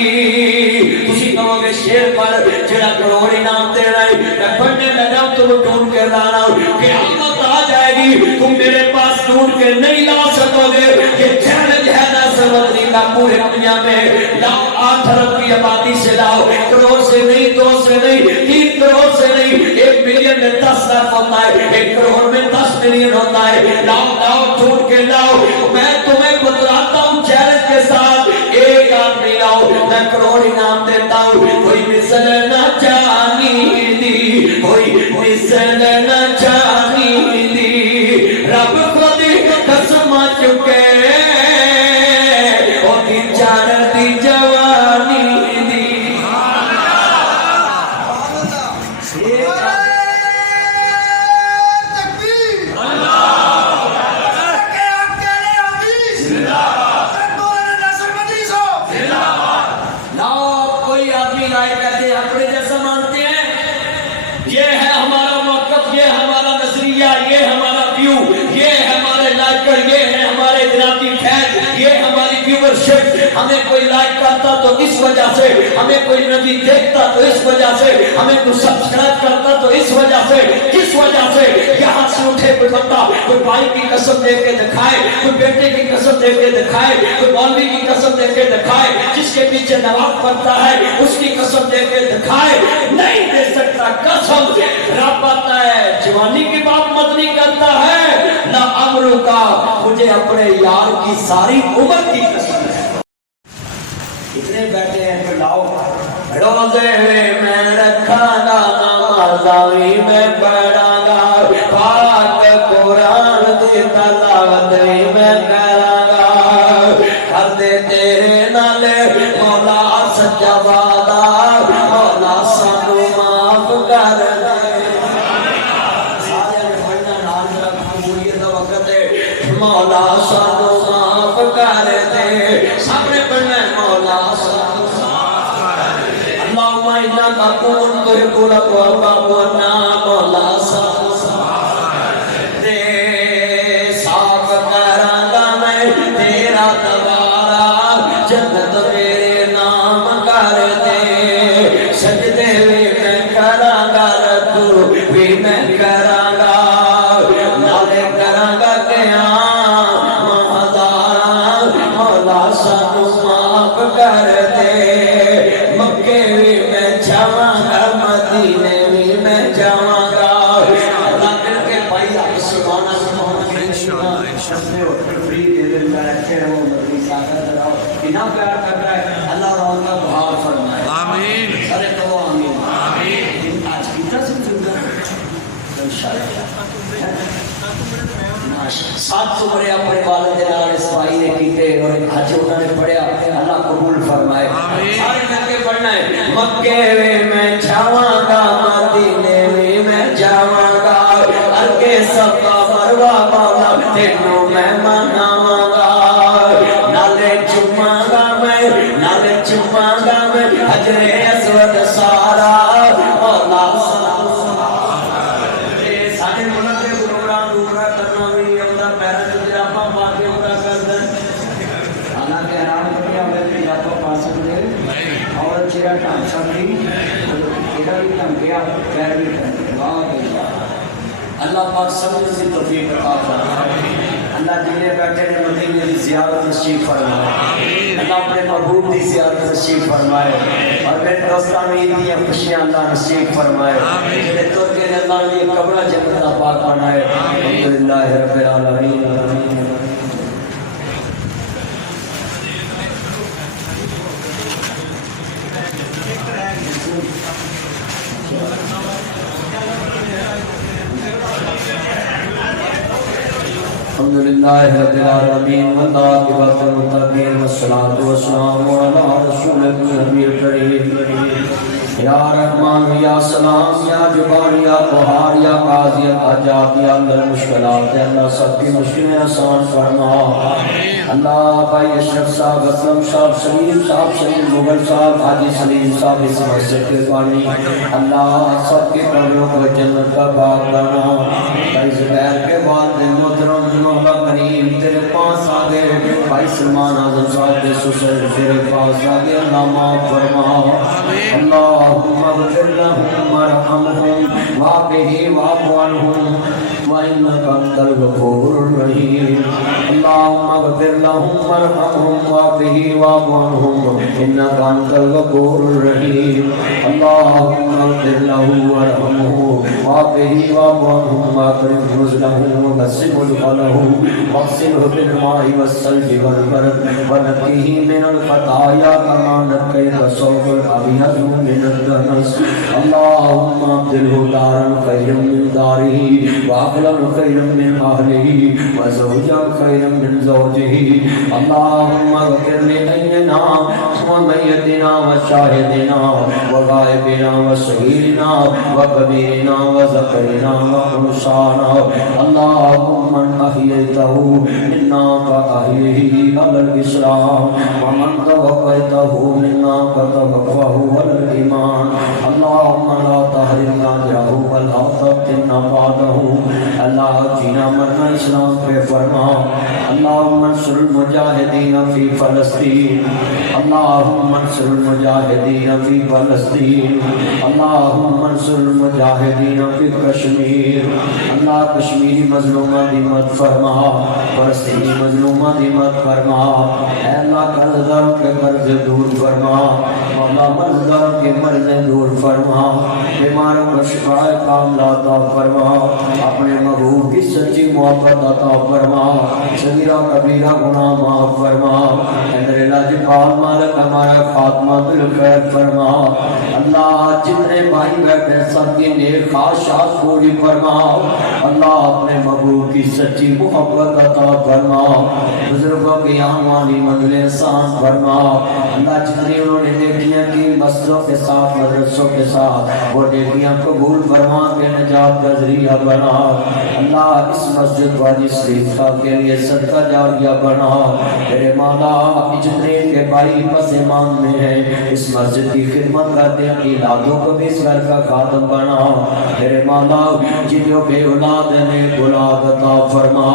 تسی کہو گے شعر پر جڑا کروڑ انعام دے رہا ہے, میں پڑھنے لگا تو وہ ڈھونڈ کے لانا. قیامت آ جائے گی, تم میرے پاس ڈھونڈ کے نہیں لا سکو گے. یہ چیلنج ہے نا سمجھنے کا پورے دنیا میں. لاؤ 8 ارب کی آبادی سے لاؤ, کروڑ سے نہیں, 2 سے نہیں, 3 کروڑ سے نہیں, 1 ملین میں 10 لاکھ ہوتا ہے, 1 کروڑ میں 10 ملین ہوتا ہے. لاؤ لاؤ ڈھونڈ کے لاؤ. میں تمہیں بتلاتا ہوں چیلنج کے ساتھ, ایک آدمی لاؤ, میں کروڑ انعام دیتا ہوں. کوئی مثل نہ جانی دی, کوئی مثل نہ جانی دی. رب خود قسم چکے او دی جان دی جوانی دی. کوئی آدمی لائے کہتے ہیں اپنے جیسا مانتے ہیں, یہ ہے ہمارا موقف, یہ ہمارا نظریہ, یہ ہمارا ویو, یہ ہے ہمارے لائکر, یہ ہے ہمارے ذاتی خیر, یہ ہماری ویورشپ. ہمیں کوئی لائک کرتا تو اس وجہ سے, ہمیں کوئی نبی دیکھتا تو اس وجہ سے, ہمیں کوئی سبسکرائب کرتا تو اس وجہ سے. کس وجہ سے؟ یہاں سے اٹھے کوئی بندہ کوئی بھائی کی قسم دے کے دکھائے, کوئی بیٹے کی قسم دے کے دکھائے, کوئی مولوی کی قسم دے کے دکھائے, جس کے پیچھے نواب پڑتا ہے اس کی قسم دے کے دکھائے. نہیں دے سکتا قسم. رب آتا ہے جوانی کی بات مت نہیں کرتا ہے, نہ عمرو کا, مجھے اپنے یار کی ساری عمر کی قسم ہے. اتنے بیٹھے ہیں کہ لاؤ روزے میں رکھا گا, نمازاوی میں پڑھا گا, پاک قرآن دی تلاوت میں کرا گا. کر دے تیرے نال مولا سچا وعدہ, مولا سانو معاف کر دے. سارے پڑھنا نال رکھا مولیت وقت ہے, مولا سانو معاف کر دے. سامنے پڑھنا ہے مولا سانو اللہم انکا کنت تحب العفو مولا سانو دے. صاف کراں گا میں تیرا دوبارہ, جنت میرے نام کر دے. سجدے بھی میں کراں گا, رکوع بھی میں کراں گا, نالے کراں گا قیام مہدارا, مولا سانو معاف کر دے. مکے بھی میں جاواں گا, مدینے بھی میں جاواں گا. اللہ مل کے بھائی آپ سبحانہ فری دے دیتا ہے, پھر وہ مدنی ساگر دراؤ اتنا پیار کر رہا ہے. اللہ رحم کا بہار فرمائے آمین. ارے تو آمین آمین. آج کیتا سمجھوں گا انشاءاللہ. 7 عمرے اپنے والد نال اسماعیل نے کیتے اور ایک حج انہوں نے پڑھیا. اللہ قبول فرمائے. سارے مل کے پڑھنا ہے. مکے میں جاواں گا, مدینے میں جاواں گا, ارکے صفا مروہ مولا تینوں میں مناواں گا. نالے چوماں گا میں, نالے چوماں گا میں حجر اسود سارا, مولا سانو ساڈے ملک دے پروگرام دوسرا کرنا بھی اوندا پیرا تے جرافاں پا کے اوندا کردے. حالانکہ حرام کیا ہوئے جرافاں پا سکدے اور چہرہ ٹھان سکدی, چہرہ بھی ٹھن گیا, پیر بھی ٹھن گیا. واہ اللہ پاک سمجھ سے توفیق عطا فرمائے. اللہ جنہیں بیٹھے نے مدینے کی زیارت نصیب فرمائے. اللہ اپنے محبوب کی زیارت نصیب فرمائے, اور میرے دوستان میں اتنی خوشیاں اللہ نصیب فرمائے. جنہیں تو کہ اللہ نے قبرہ جنت کا پاک بنائے. الحمدللہ رب العالمین. الحمدللہ رب العالمین والعاقبۃ للمتقین والصلاۃ والسلام علی رسول النبی الکریم. یا رحمان یا سلام یا جبار یا قہار یا قاضی الحاجات یا حل المشکلات, یا اللہ سب کی مشکلیں آسان فرما. اللہ بھائی اشرف صاحب، اسلم صاحب، سلیم مغل صاحب، حاجی سلیم صاحب اس مسجد کے بانی، اللہ سب کے قبروں کو جنت کا باغ بنا۔ بھائی زبیر کے بعد محترم مولا کریم تیرے پاس آگے، بھائی سلمان اعظم صاحب کے سسر تیرے پاس آگے، اللہ معاف فرما، اللہم اغفر لہم ورحمہم وعافہم واعف عنہم وانک انت الغفور الرحیم، اللہم اغفر لہم ورحمہم وعافہم واعف عنہم انک انت الغفور الرحیم، اللہم اغفر لہم ورحمہم وعافہم واعف عنہم واکرم نزلہم ووسع مدخلہم واغسلہ بالماء والثلج والبرد ونقہ من الخطایا کما نقیت الثوب الابیض من الدنس، اللہم ابدلہ دارا خیرا من دارہ واہلا خیرا من اہلہ وزوجا خیرا من زوجہ، اللہم اغفر لحینا ومیتنا وشاہدنا وغائبنا وصغیرنا وکبیرنا وذکرنا وانثانا، اللہم من احییتہ منا فاحیہ علی الاسلام ومن توفیتہ منا فتوفہ علی الایمان، اللہم لا تحرمنا اجرہ ولا تفتنا بعدہ، اللہ جینا مرنا اسلام پہ فرما، اللہم انصر المجاہدین فی فلسطین، اللہم انصر المجاہدین فی فلسطین، اللہم انصر المجاہدین فی کشمیر، اللہ کشمیری مظلومہ دی مدد فرما، فلسطینی مظلومہ دی مدد فرما، اے اللہ قرض داروں کے قرض دور فرما، مولا مرض داروں کے مرض دور فرما، بیماروں کو شفاء کاملہ عطا فرما، اپنے محبوب کی سچی محبت عطا فرما، صغیرہ کبیرہ گناہ معاف فرما، اے میرے لاجپال مالک ہمارا خاتمہ بالخیر فرما، اللہ جتنے بھائی بیٹھے سب کی نیک خواہشات پوری فرما، اللہ اپنے محبوب کی سچی محبت عطا فرما، بزرگوں کی آن والی منزل آسان فرما، اللہ جتنی انہوں نے نیکیاں کی مسجدوں کے ساتھ مدرسوں کے ساتھ وہ نیکیاں قبول فرما کے نجات کا ذریعہ بنا، اللہ اس مسجد والی شریف صاحب کے لیے صدقہ جاریہ بنا، میرے مولا جتنے کے بھائی پس ایمان میں ہیں اس مسجد کی خدمت کرتے ہیں اولادوں کو بھی اس گھر کا خادم بنا، میرے مولا جنہوں بے اولاد نے اولاد عطا فرما،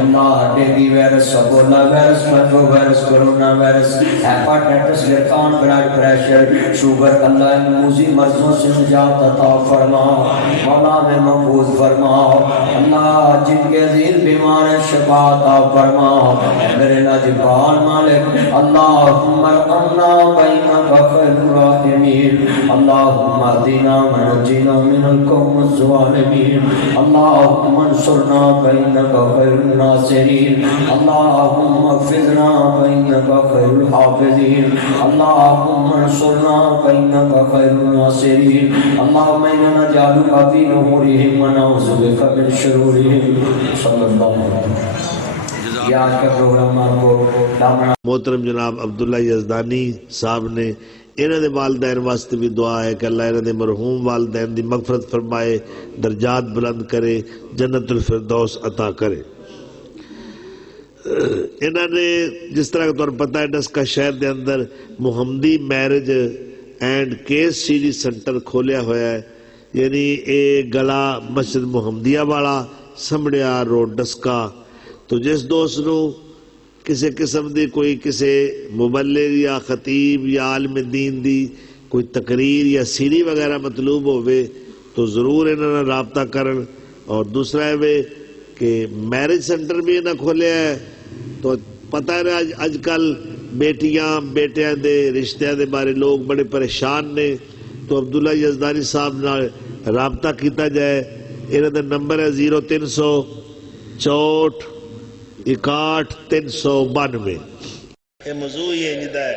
اللہ ڈینگی وائرس ایبولا وائرس منگو وائرس کرونا وائرس ہیپاٹائٹس گردان بلڈ پریشر شوگر اللہ ان موذی مرضوں سے نجات عطا فرما، مولا میں محفوظ فرما، اللہ جن کے عزیز بیمار ہیں شفا عطا فرما، میرے لاجپال مالک اللہم ارحمنا بینک خیر الراحمین، اللہم اهدنا ونجنا من القوم الظالمین، اللہم انصرنا بینک خیر الناصرین، اللہم احفظنا بینک خیر الحافظین، اللہم انصرنا بینک خیر الناصرین، اللہم انا نجعلک فی نحورہم ونعوذ بک من شرورہم، صلی اللہ علیہ وسلم۔ یہ آج کا پروگرام آپ کو محترم جناب عبداللہ یزدانی صاحب نے انہوں نے والدین واسطے بھی دعا ہے کہ اللہ انہوں نے مرحوم والدین دی مغفرت فرمائے، درجات بلند کرے، جنت الفردوس عطا کرے۔ انہوں نے جس طرح طور پتہ ہے ڈسکا شہر دے اندر Mohammadi marriage and case series centre کھولیا ہوا ہے، یعنی اے گلا مسجد محمدیہ والا سمڑیا روڈ ڈسکا، تو جس دوست نو کسی قسم دی کوئی کسی مبلغ یا خطیب یا عالم دین دی کوئی تقریر یا سیری وغیرہ مطلوب ہوئے تو ضرور انہوں نے رابطہ کرن، اور دوسرا ہے کہ میرج سنٹر بھی انہوں نے کھولیا ہے، تو پتہ ہے نا اج کل بیٹیاں بیٹیاں دے رشتہ دے بارے لوگ بڑے پریشان نے، تو عبداللہ یزدانی صاحب نال رابطہ کیتا جائے، انہوں نے نمبر ہے 0364 61 392۔ یہ موضوع یہ انجدہ ہے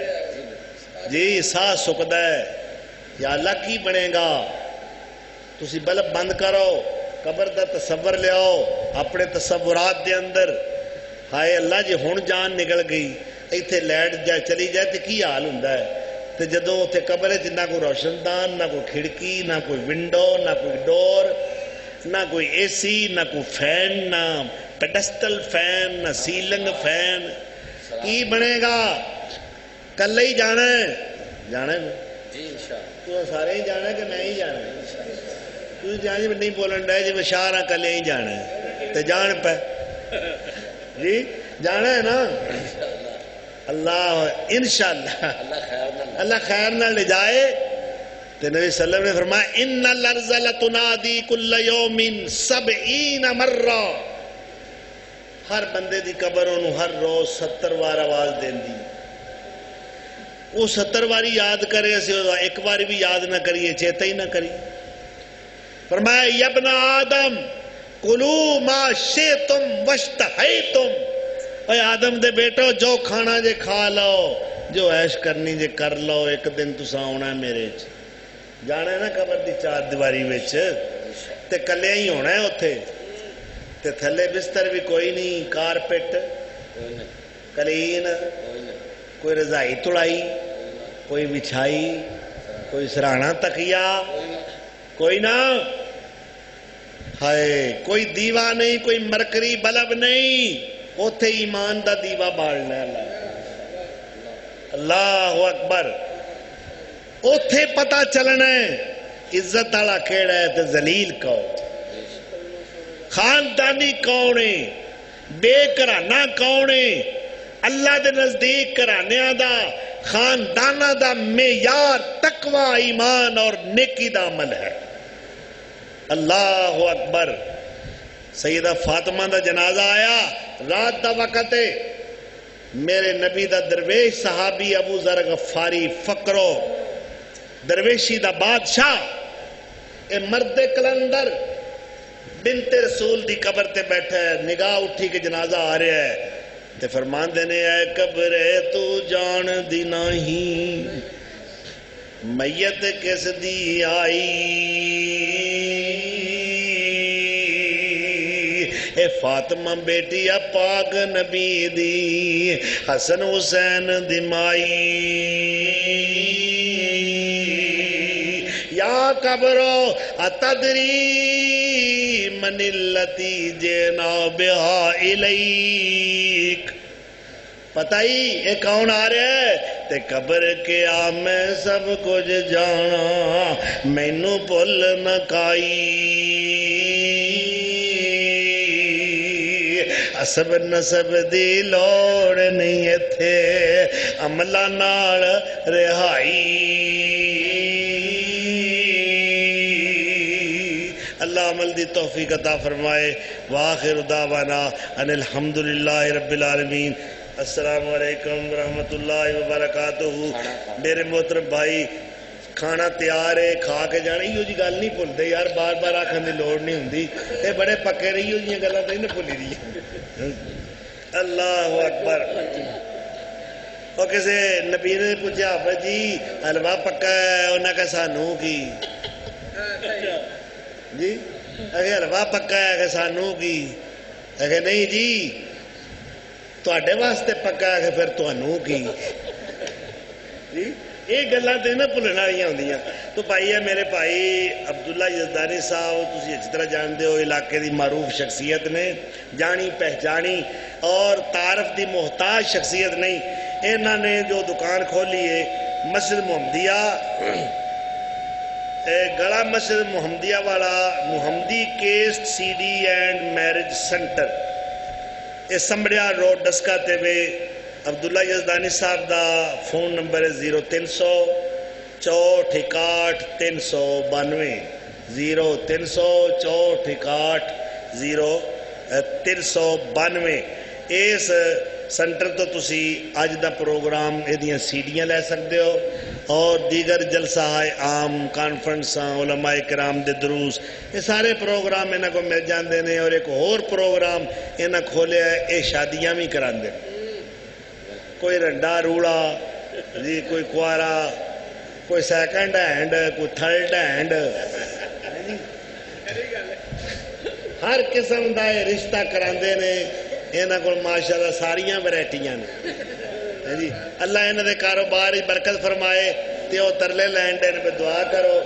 جی ساہ سکدہ ہے یا اللہ کی بنے گا، تسی بلب بند کرو، قبر دا تصور لے آؤ اپنے تصورات دے اندر، ہائے اللہ جی ہون جان نکل گئی ایتھے لیٹ جائے چلی جائے تو کی حال ہوندا ہے، تو جدوں اتھے قبر ہے نہ کوئی روشن دان، نہ کوئی کھڑکی، نہ کوئی ونڈو، نہ کوئی ڈور، نہ کوئی اے سی، نہ کوئی فین، نہ پیڈسٹل فین، نہ سیلنگ فین، کی بنے گا؟ کلے ہی جانا ہے؟ جانا ہے تو سارے ہی جانا ہے کہ میں ہی جانا ہے؟ تو جان جی نہیں بولن ڈے جی میں شاہ کلے ہی جانا ہے تو جان پہ جی جانا ہے نا اللہ انشاءاللہ اللہ خیر نہ لے جائے تو نبی صلی اللہ علیہ وسلم نے فرمایا ان الارض لتنادی کل یوم 70 مرہ ہر بندے دی قبر انہوں ہر روز 70 بار آواز دین دی وہ 70 باری یاد کرے اسے ایک باری بھی یاد نہ کریے چیتا ہی نہ کریے فرمایا یا ابن آدم کلو ما شئتم واشتہیتم اے آدم دے بیٹو جو کھانا جے کھا لو جو عیش کرنی جے کر لو ایک دن تسا ہونا ہے میرے جانا ہے نا قبر دی چار دیواری وچ تے کلے ہی ہونا ہے اتھے تے تھلے بستر بھی کوئی نہیں کارپٹ کلین کوئی رضائی تڑائی کوئی بچھائی کوئی سرانہ تکیا کوئی نہ ہائے کوئی دیوا نہیں کوئی مرکری بلب نہیں اوتھے ایمان دا دیوا بالنا ہے اللہ اکبر اوتھے پتہ چلنا ہے عزت والا کیڑا ہے تے ذلیل کون خاندانی کون ہے بے کرانہ کون ہے اللہ دے نزدیک کرانیاں دا خاندانہ دا معیار تقوی ایمان اور نیکی دا عمل ہے اللہ اکبر سیدہ فاطمہ دا جنازہ آیا رات دا وقت ہے میرے نبی دا درویش صحابی ابو ذر غفاری فقرو درویشی دا بادشاہ اے مرد کلندر بنت رسول دی قبر تے بیٹھا ہے نگاہ اٹھی کے جنازہ آ رہا ہے تے فرمان دینے اے قبر تو جان دی نہیں میت کس دی آئی اے فاطمہ بیٹی پاک نبی دی حسن حسین دی مائی یا قبرو اتدری من اللتی جینا بہا الیک پتہ ہی یہ کون آ رہا ہے تے قبر کے آ میں سب کچھ جانا مینوں بھول نہ کائی حسب نسب دی لوڑ نہیں ایتھے عملہ نال رہائی اللہ عمل دی توفیق عطا فرمائے وآخر دعوانا ان الحمدللہ رب العالمین السلام علیکم ورحمۃ اللہ وبرکاتہ میرے محترم بھائی کھانا تیار ہے کھا کے جانا یہ جی گل نہیں بھولتے یار بار بار آکھن دی لوڑ نہیں ہوندی یہ بڑے پکے رہی ہو جی گلاں تے نہیں بھولی دی اللہ اکبر اور کسی نبی نے پوچھا ابا جی حلوہ پکا ہے انہاں کہا سانوں کی جی اگر حلوہ پکا ہے کہ سانوں کی اگر نہیں جی تواڈے واسطے پکا ہے کہ پھر تانوں کی جی یہ گلاں تے نہ بھولن والیاں ہوندیاں تو بھائی ہے میرے بھائی عبداللہ یزدانی صاحب تسی اچھی طرح جانتے ہو علاقے دی معروف شخصیت نے جانی پہچانی اور تعارف دی محتاج شخصیت نہیں انہاں نے جو دکان کھولی ہے مسجد محمدیہ گڑا مسجد محمدیہ والا Muhammadi cassette C D and marriage centre یہ سمبڑیا روڈ ڈسکا تے وے عبداللہ یزدانی صاحب دا فون نمبر ہے 0300 64 392 0300 64 392 اس سینٹر تو تسی آج دا پروگرام ایدیاں سیڈیاں لے سکتے ہو اور دیگر جلسہ عام کانفرنساں علماء کرام دے دروس یہ سارے پروگرام انہاں کو مل جاندے نے اور ایک اور پروگرام انہاں کھولے ہے اے شادیاں بھی کراندے کوئی رنڈا روڑا جی کوئی کوارا کوئی سیکنڈ ہینڈ کوئی تھرڈ ہینڈ ہر قسم دا رشتہ کراندے نے انہاں کو ماشاءاللہ ساریاں ورائٹیاں نے جی اللہ انہاں دے کاروبار برکت فرمائے تے او ترلے لینڈ ان پہ دعا کرو